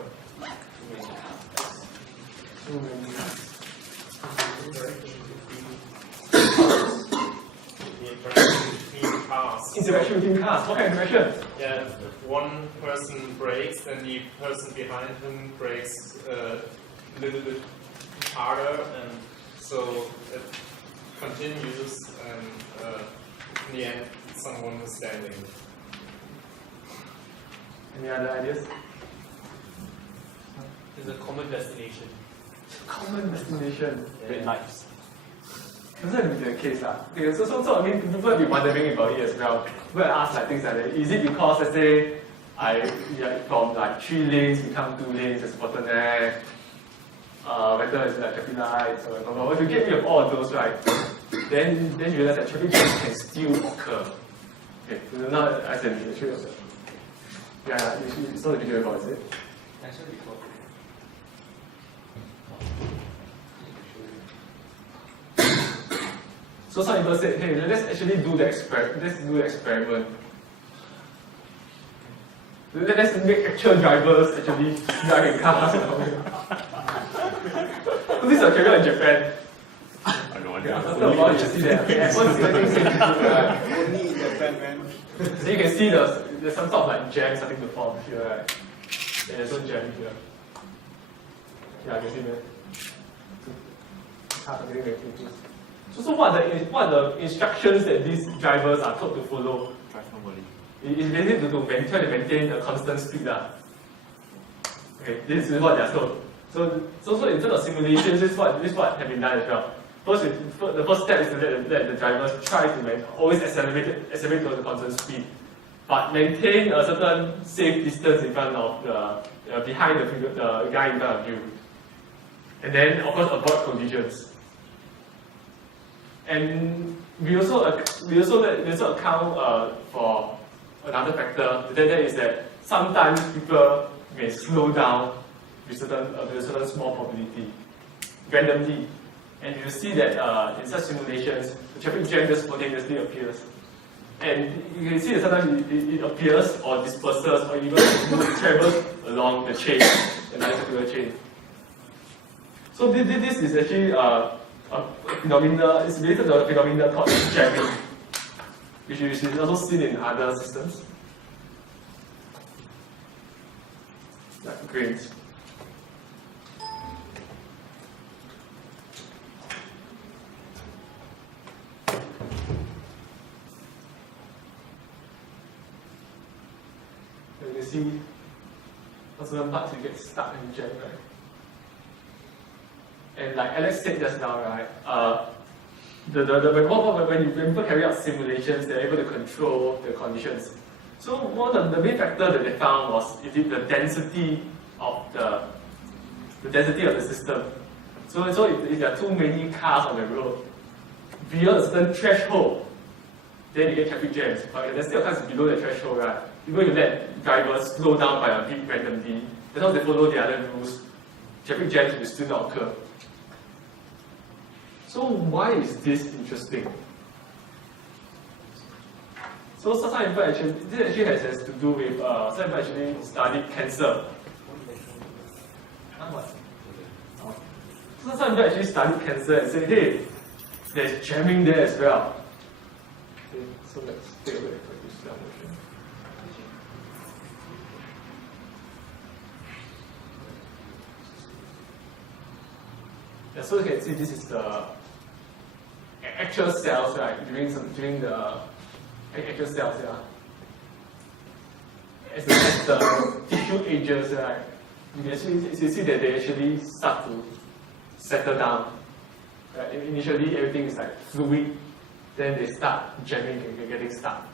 Interaction between cars. What kind of interaction? Yeah, if one person brakes, then the person behind him brakes a little bit harder, and so it continues, and in the end, someone is standing. Any other ideas? There's a common destination. Common destination. Red lights. Doesn't be the case, okay, so I mean, people have been wondering about it as well. People ask like things like that. Is it because, let's say, from like 3 lanes become 2 lanes as a bottleneck? Whether it's like traffic lights or whatever. If you get rid of all of those, right, then you realize that traffic jams can still occur. Okay, so now I said the truth. Yeah, you saw the video about it. Actually, before. So some people said, hey, let's actually do the experiment. Let's make actual drivers actually drive in cars. So this is a career in Japan. I don't want After a while, you see that Apple's getting safe to do, right? Only in Japan, man. So you can see there's some sort of like jam starting to form here, right? And there's some jam here. Yeah, I can see that. So what are the instructions that these drivers are told to follow? Drive normally. It's basically to try to maintain a constant speed. Okay, this is what they are told. So in terms of simulations, this is what has been done as well. The first step is to let the drivers try to always accelerate to a constant speed, but maintain a certain safe distance in front of behind the guy in front of you, and then of course avoid collisions. And we also account for another factor. That is that sometimes people may slow down with a certain small probability randomly, and you see that in such simulations, the traffic jam just spontaneously appears. And you can see that sometimes it appears or disperses or even travels along the chain, the particular chain. So this is actually a phenomena. It's related to a phenomena called jamming, which is also seen in other systems, like grains. You can see for certain parts you get stuck in jam, right? And like Alex said just now, right? When people carry out simulations, they're able to control the conditions. So one of the main factor that they found was the density of the density of the system. So if there are too many cars on the road, beyond a certain threshold, then you get traffic jams. But there's still cars below the threshold, right? Even if you let drivers slow down by a bit randomly, as long as they follow the other rules, traffic jams will still not occur. So why is this interesting? So some people actually, this actually has to do with, some people actually studied cancer. So some people actually studied cancer and say, hey, there's jamming there as well. Okay, so let's take a look at this slow motion. Yeah, so you can see this is the actual cells, right? During the actual cells, yeah. As the tissue ages, right? You can see that they actually start to settle down. Right? Initially, everything is like fluid. Then they start jamming and getting stuck.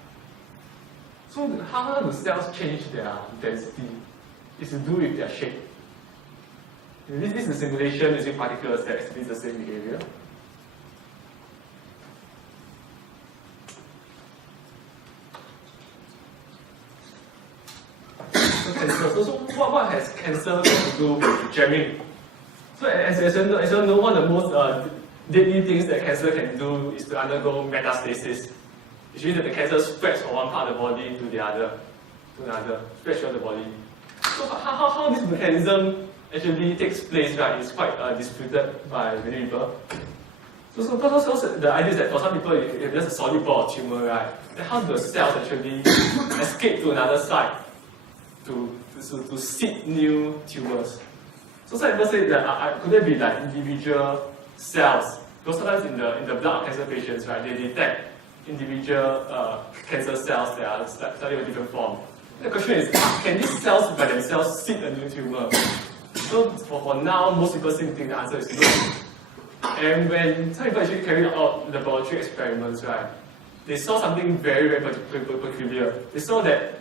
So how do cells change their density? It's to do with their shape. This is a simulation using particles that exhibit the same behavior. So what has cancer to do with jamming? So as you know, one of the most deadly things that cancer can do is to undergo metastasis. Which means that the cancer spreads from one part of the body to the other, spreads throughout the body. So how this mechanism actually takes place, right, is quite disputed by many people. So the idea is that for some people, if there's a solid ball of tumor, right, then how do the cells actually escape to another site to seed new tumors? So some people say that could there be like individual cells? Because sometimes in the blood of cancer patients, right, they detect individual cancer cells that are slightly of a different form. The question is, can these cells by themselves seed a new tumor? So for now, most people seem to think the answer is no. And when some people actually carried out laboratory experiments, right, they saw something very, very peculiar. They saw that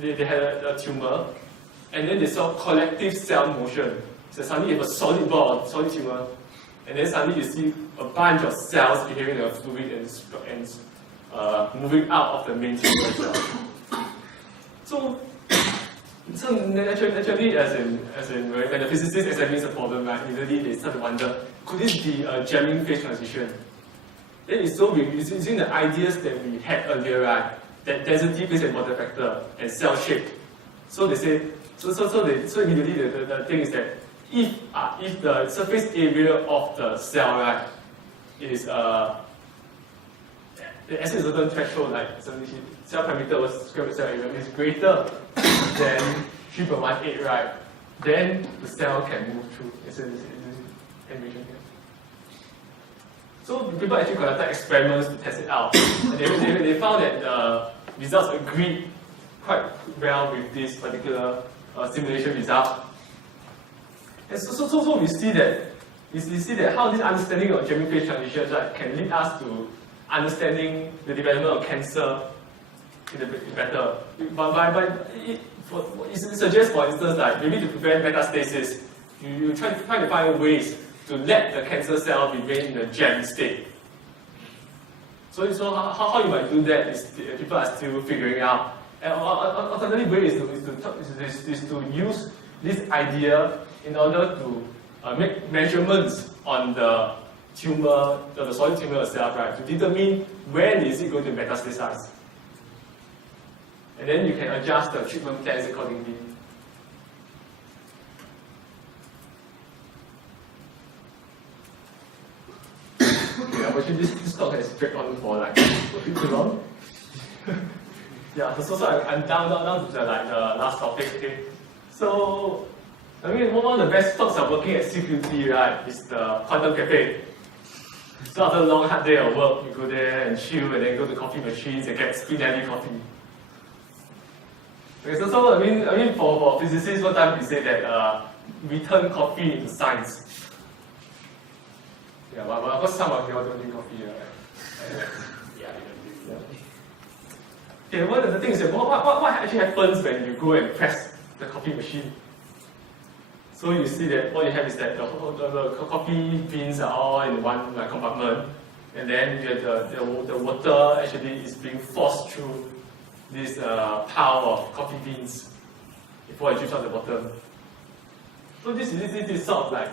they had a tumor, and then they saw collective cell motion. So suddenly you have a solid ball, solid tumor, and then suddenly you see a bunch of cells behaving like a fluid and moving out of the main tumor cell. So naturally, as in when the physicist examines a problem, right, immediately they start to wonder, could this be a jamming phase transition? Then it's using the ideas that we had earlier, right, that density plays an important factor and cell shape. So they say, so immediately the thing is that if the surface area of the cell, right, is the a certain threshold, like cell parameter over square root cell area is greater than 3.18, right, then the cell can move through. It's animation here. So people actually conducted experiments to test it out. And they found that the results agreed quite well with this particular simulation result. And so we see that how this understanding of jamming phase transitions, right, can lead us to understanding the development of cancer better. But it suggests, for instance, like maybe to prevent metastasis, you try to find ways to let the cancer cell remain in a jammed state. So how you might do that is people are still figuring out. And alternative way is to use this idea in order to make measurements on the tumor, the solid tumor itself, right, to determine when is it going to metastasize. And then you can adjust the treatment plans accordingly. Okay, unfortunately this talk has dragged on for like a bit too long. Yeah, so I'm down to the last topic. Okay, so I mean one of the best talks of working at CQT, right, is the Quantum Cafe. So after a long hard day of work, you go there and chill, and then go to coffee machines and get screen heavy coffee. Okay, so I mean for physicists, one time we say that we turn coffee into science. Yeah, but of course some of you all don't drink coffee, right? Yeah. Okay, one of the things is what actually happens when you go and press the coffee machine? So you see that what you have is that the coffee beans are all in one compartment, and then you have the water actually is being forced through this pile of coffee beans before it drips out the bottom. So this is sort of like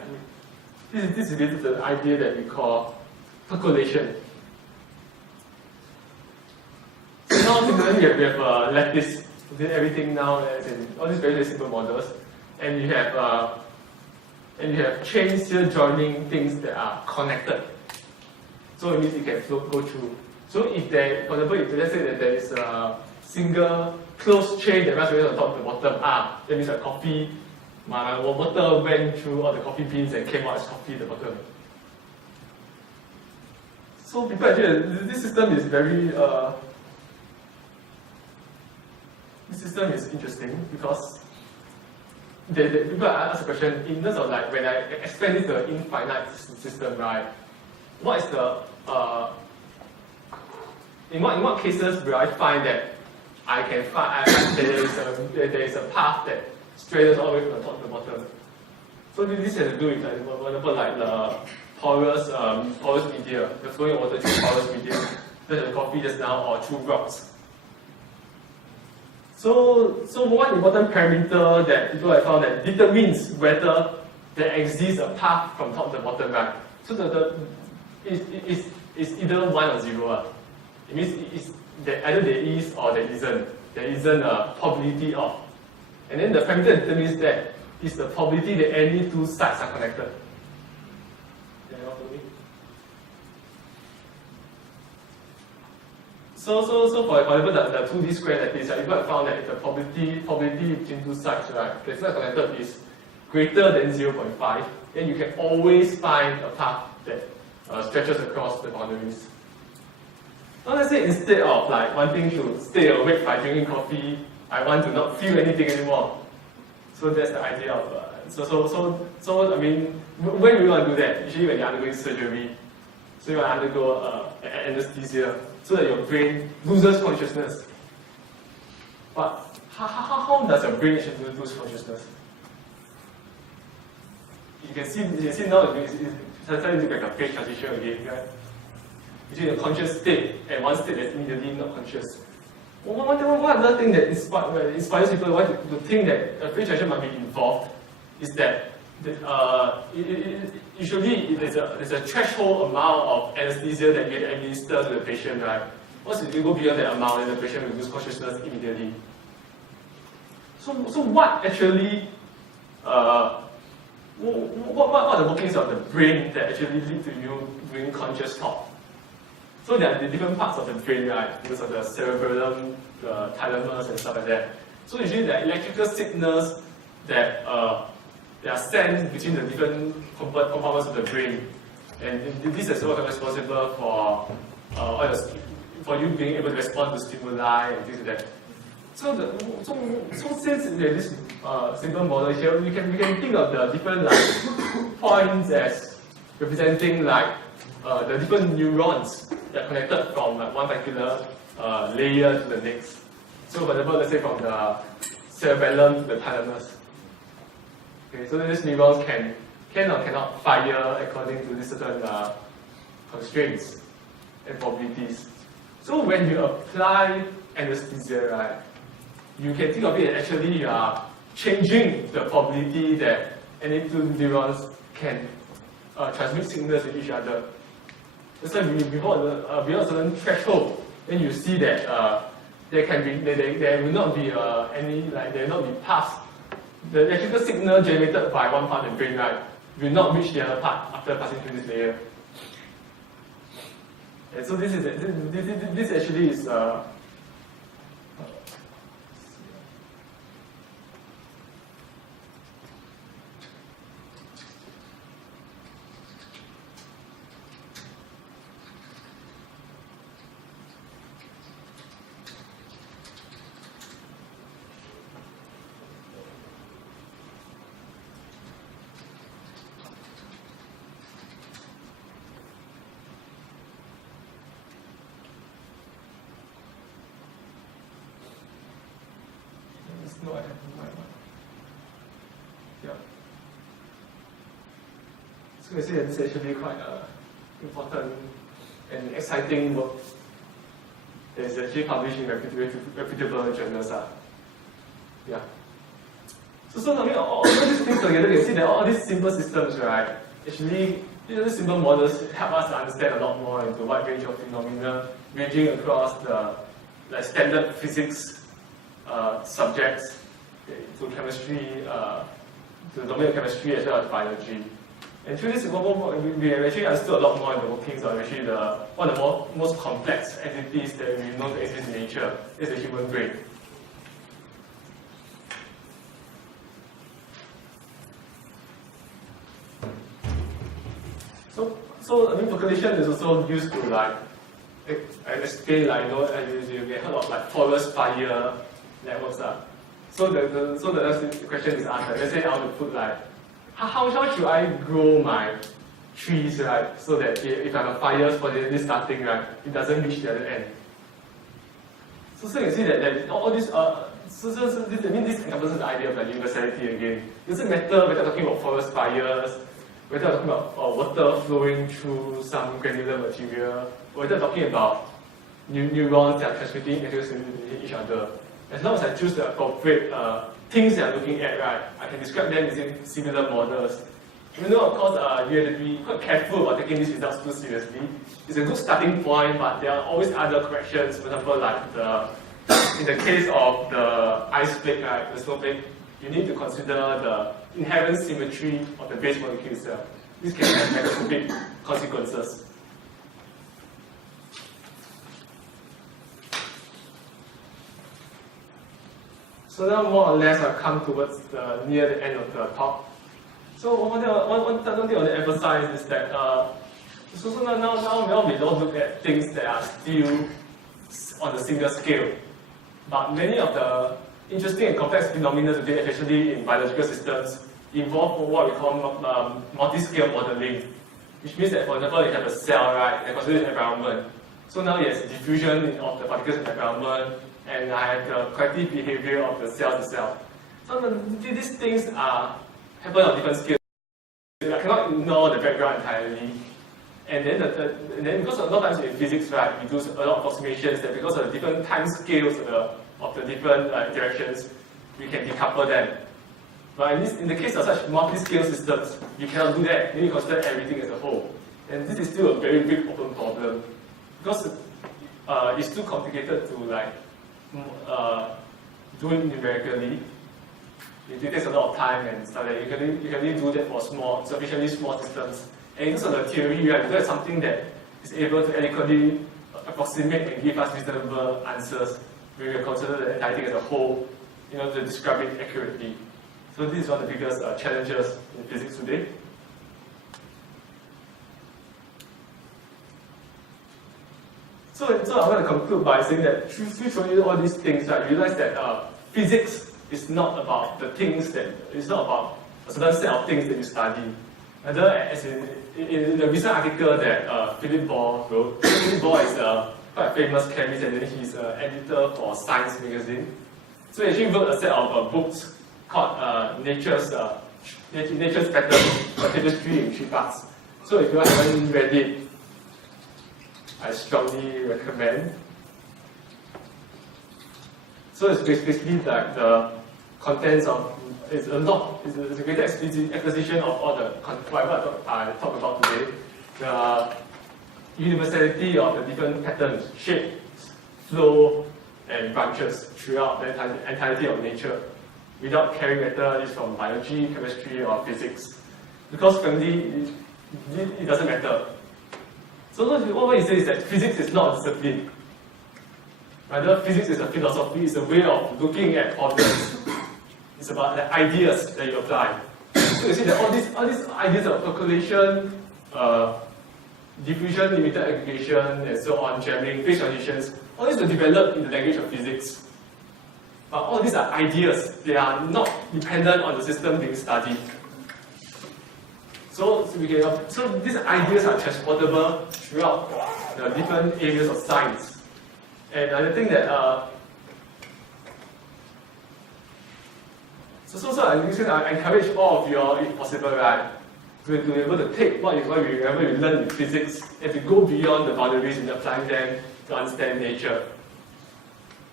this is related to the idea that we call percolation. So now similarly we have lattice. We did everything now as in all these very simple models, and you have chains here joining things that are connected. So it means it can go through. So if there, for example, if let's say that there is a single closed chain that runs from the top to the bottom, that means that coffee, my water went through all the coffee beans and came out as coffee at the bottom. So people actually, this system is very, this system is interesting because people ask the question, in terms of like when I expand this to an infinite system, right? What is the in what cases will I find that I can find there is a path that straightens all the way from the top to the bottom? So this has to do with, like, for example, like the porous media, the flowing water through porous media, such as coffee just now, or through rocks. So one important parameter that people have found that determines whether there exists a path from top to bottom, right? So it's either 1 or 0. It means either there is or there isn't. There isn't a probability of. And then the parameter that determines that is the probability that any two sides are connected. Yeah, you follow me? So for example, the 2D square lattice, right, people have found that if the probability between two sides, right, that's not connected is greater than 0.5, then you can always find a path that stretches across the boundaries. Now let's say instead of like wanting to stay awake by drinking coffee, I want to not feel anything anymore. So that's the idea of so I mean, when we want to do that? Usually when you're undergoing surgery, so you want to undergo anesthesia, so that your brain loses consciousness. But how does your brain actually lose consciousness? You can see now it's starting to look like a phase transition again, right? Between a conscious state and one state that's immediately not conscious. One other thing that inspires people to think that a phase transition might be involved is that usually there's a threshold amount of anesthesia that you administer to the patient, right? Once you go beyond that amount, then the patient will lose consciousness immediately. So what actually, what are the workings of the brain that actually lead to you doing conscious thought? So there are the different parts of the brain, right? Because of the cerebellum, the thalamus, and stuff like that. So usually there are electrical signals that they are sent between the different compartments of the brain, and this is what is responsible for you being able to respond to stimuli and things like that. So since there's this simple model here, we can think of the different like points as representing like the different neurons that are connected from like, one particular layer to the next. So for example, let's say from the cerebellum to the thalamus. Okay, so these neurons can or cannot fire according to these certain constraints and probabilities. So when you apply anesthesia, right, you can think of it as actually you are changing the probability that any two neurons can transmit signals to each other. That's why beyond a certain threshold, then you see that there will not be there will not be paths. The electrical signal generated by one part of the brain, right, will not reach the other part after passing through this layer. And so this actually is So you see that this is actually quite important and exciting work that is actually published in reputable journals. Yeah. So I mean, all these things together, you can see that all these simple systems, right, actually, these simple models help us to understand a lot more into a wide range of phenomena, ranging across the standard physics subjects, to chemistry, to the domain of chemistry as well as biology. And through this we have actually understood a lot more in the workings of actually one of the most complex entities that we know that exist in nature is the human brain. So I mean, percolation is also used to explain you get heard of forest fire networks. So the next question is asked, let's say I want to put how should I grow my trees, right? So that if I have a fire spontaneously starting, right, it doesn't reach the other end. So you can see that all this this encompasses the idea of universality again. It doesn't matter whether we're talking about forest fires, whether we're talking about water flowing through some granular material, or whether we're talking about neurons that are transmitting electricity to each other. As long as I choose the appropriate things that I'm looking at, right, I can describe them using similar models. Even though, of course, you have to be quite careful about taking these results too seriously. It's a good starting point, but there are always other corrections. For example, in the case of the ice flake, right, the snowflake, you need to consider the inherent symmetry of the base molecule itself. This can have microscopic consequences. So now more or less I've come towards near the end of the talk. So one thing I want to emphasize is that now we don't look at things that are still on a single scale. But many of the interesting and complex phenomena today, especially in biological systems, involve what we call multi-scale modeling, which means that, for example, you have a cell, right, and consider the environment. So now there's diffusion of the particles in the environment, and I have the collective behavior of the cells itself. So these things happen on different scales. I cannot ignore the background entirely. And then because a lot of times in physics, right, we do a lot of approximations that because of the different time scales of the different interactions, we can decouple them. But in the case of such multi-scale systems, you cannot do that. You need to consider everything as a whole. And this is still a very big open problem because it's too complicated to do it numerically. It takes a lot of time and stuff. You can only do that for sufficiently small systems. And because of the theory, right, that's something that is able to adequately approximate and give us reasonable answers when we consider the entire thing as a whole, to describe it accurately. So this is one of the biggest challenges in physics today. So I'm going to conclude by saying that through showing you all these things, right, you realize that physics is not about it's not about a certain set of things that you study. Rather, as in the recent article that Philip Ball wrote, Philip Ball is quite a famous chemist and then he's an editor for Science magazine. So he actually wrote a set of books called Nature's Patterns for Chemistry in 3 parts. So if you haven't read it, I strongly recommend. So it's basically like the contents of it's a greater exposition of all the whatever I talked about today. The universality of the different patterns, shape, flow, and branches throughout the entirety of nature, without caring whether it's from biology, chemistry, or physics. Because frankly, it doesn't matter. So what he says is that physics is not a discipline. Rather, physics is a philosophy, it's a way of looking at problems. It's about the ideas that you apply. So you see that all these ideas of percolation, diffusion, limited aggregation, and so on, jamming, phase transitions, all these were developed in the language of physics. But all these are ideas. They are not dependent on the system being studied. So these ideas are transportable throughout the different areas of science. And I think that I encourage all of you, if possible, right, to be able to take whatever we learn in physics and to go beyond the boundaries and applying them to understand nature.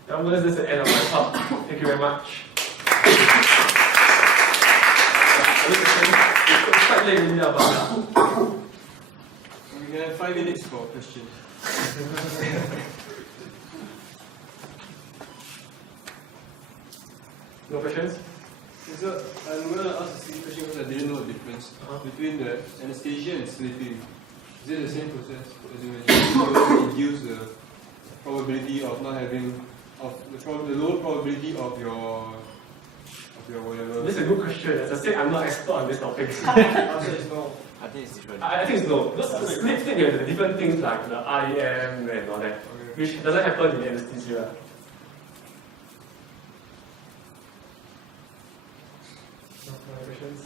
This is the end of my talk. Thank you very much. It's quite late in here, but We have 5 minutes for questions. no questions? So I'm going to ask a silly question because I didn't know the difference between the anesthesia and sleeping. Is it the same process as in when you induce the probability of not having, the lower probability of your whatever? This is a good question. As I said, I'm not expert on this topic. Answer is no. I think it's different. I think it's no. Because sleep, you have the different things like the REM and all that, which doesn't happen in anesthesia. No questions?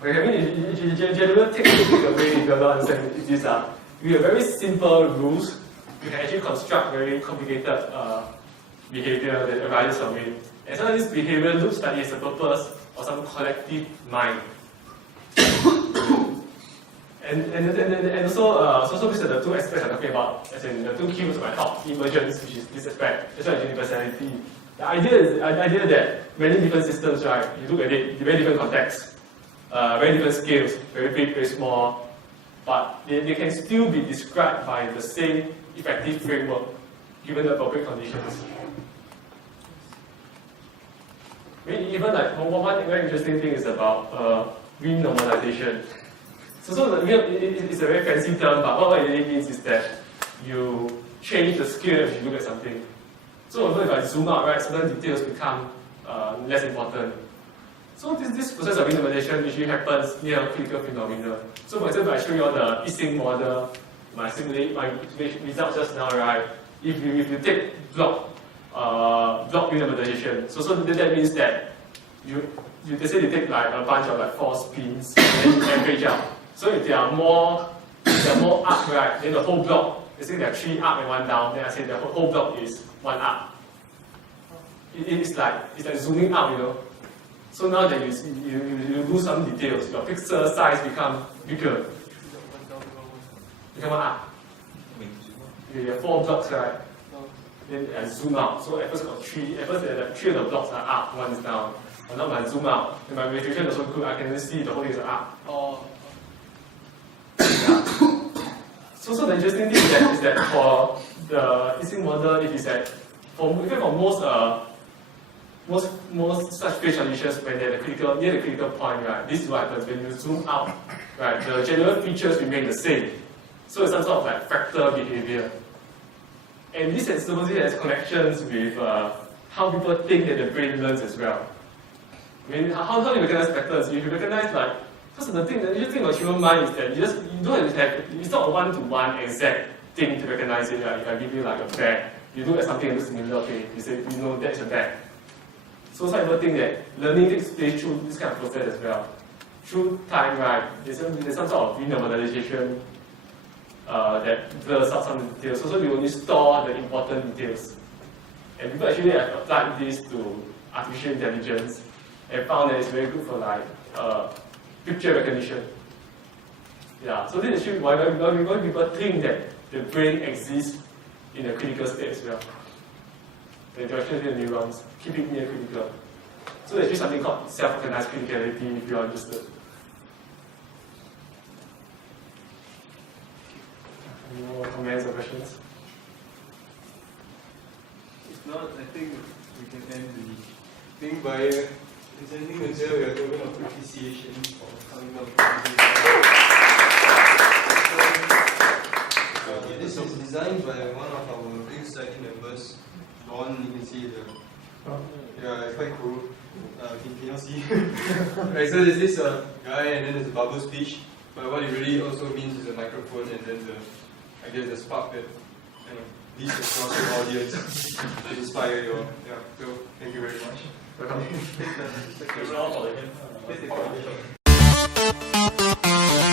Okay, I mean, in general, take it away if you're not understanding these are. We have very simple rules. You can actually construct very complicated behavior that arises from it. And some of this behavior looks like it has a purpose or some collective mind. and also these are the two aspects I'm talking about, as in the two keywords of my talk, emergence, which is this aspect, as well as universality. The idea that many different systems, right, you look at it in very different contexts, very different scales, very big, very small, but they can still be described by the same effective framework, given the appropriate conditions. Even like one very interesting thing is about renormalization. So it's a very fancy term, but what it really means is that you change the scale as you look at something. So if I zoom out, right, certain details become less important. So this process of renormalization usually happens near critical phenomena. So for example, I show you all the Ising model, my results just now, right? If you take block renormalization, so that means that they say you take like a bunch of like 4 spins and then you average out. So if there are more up, right, then the whole block, they say there are 3 up and 1 down, then I say the whole block is 1 up. It's like zooming out, you know. So now that you lose some details, your pixel size become bigger. Become 1 up. You have 4 blocks, right? Then I zoom out. So at first got 3. At first like 3 of the blocks are up, 1 is down. And now when I zoom out, and my resolution is so good, I can see the whole thing is up. Yeah. So the interesting thing is that for the Ising model, it is that for most such phase transitions, when they're near the critical point, right, this is what happens when you zoom out, right, the general features remain the same. So it's some sort of like fractal behavior. And this supposedly has connections with how people think that the brain learns as well. I mean, how do you recognize patterns? If you recognize like, because the usual thing about human mind is that you don't have to have, it's not a one-to-one exact thing to recognize it. Right? If I give you like a bag, you look at something that looks similar, okay, you say, you know that's a bag. So some people think that learning takes place through this kind of process as well. Through time, right, there's some sort of renormalization that blurs out some details. So we only store the important details. And people actually have applied this to artificial intelligence and found that it's very good for like picture recognition. Yeah, so this is actually why people think that the brain exists in a critical state as well. The interaction with the neurons, keep it near critical. So there's actually something called self-organized criticality if you are interested. Any more comments or questions? If not, I think we can end the thing by presenting until we are talking of appreciation for coming up. This is designed by one of our Physics Society members. You can see yeah, it's quite cool. Can you see? Right, so there's this guy, and then there's a bubble speech. But what it really also means is a microphone, and then I guess the spark that kind of leads across the audience to inspire you all. Yeah. So thank you very much. Welcome.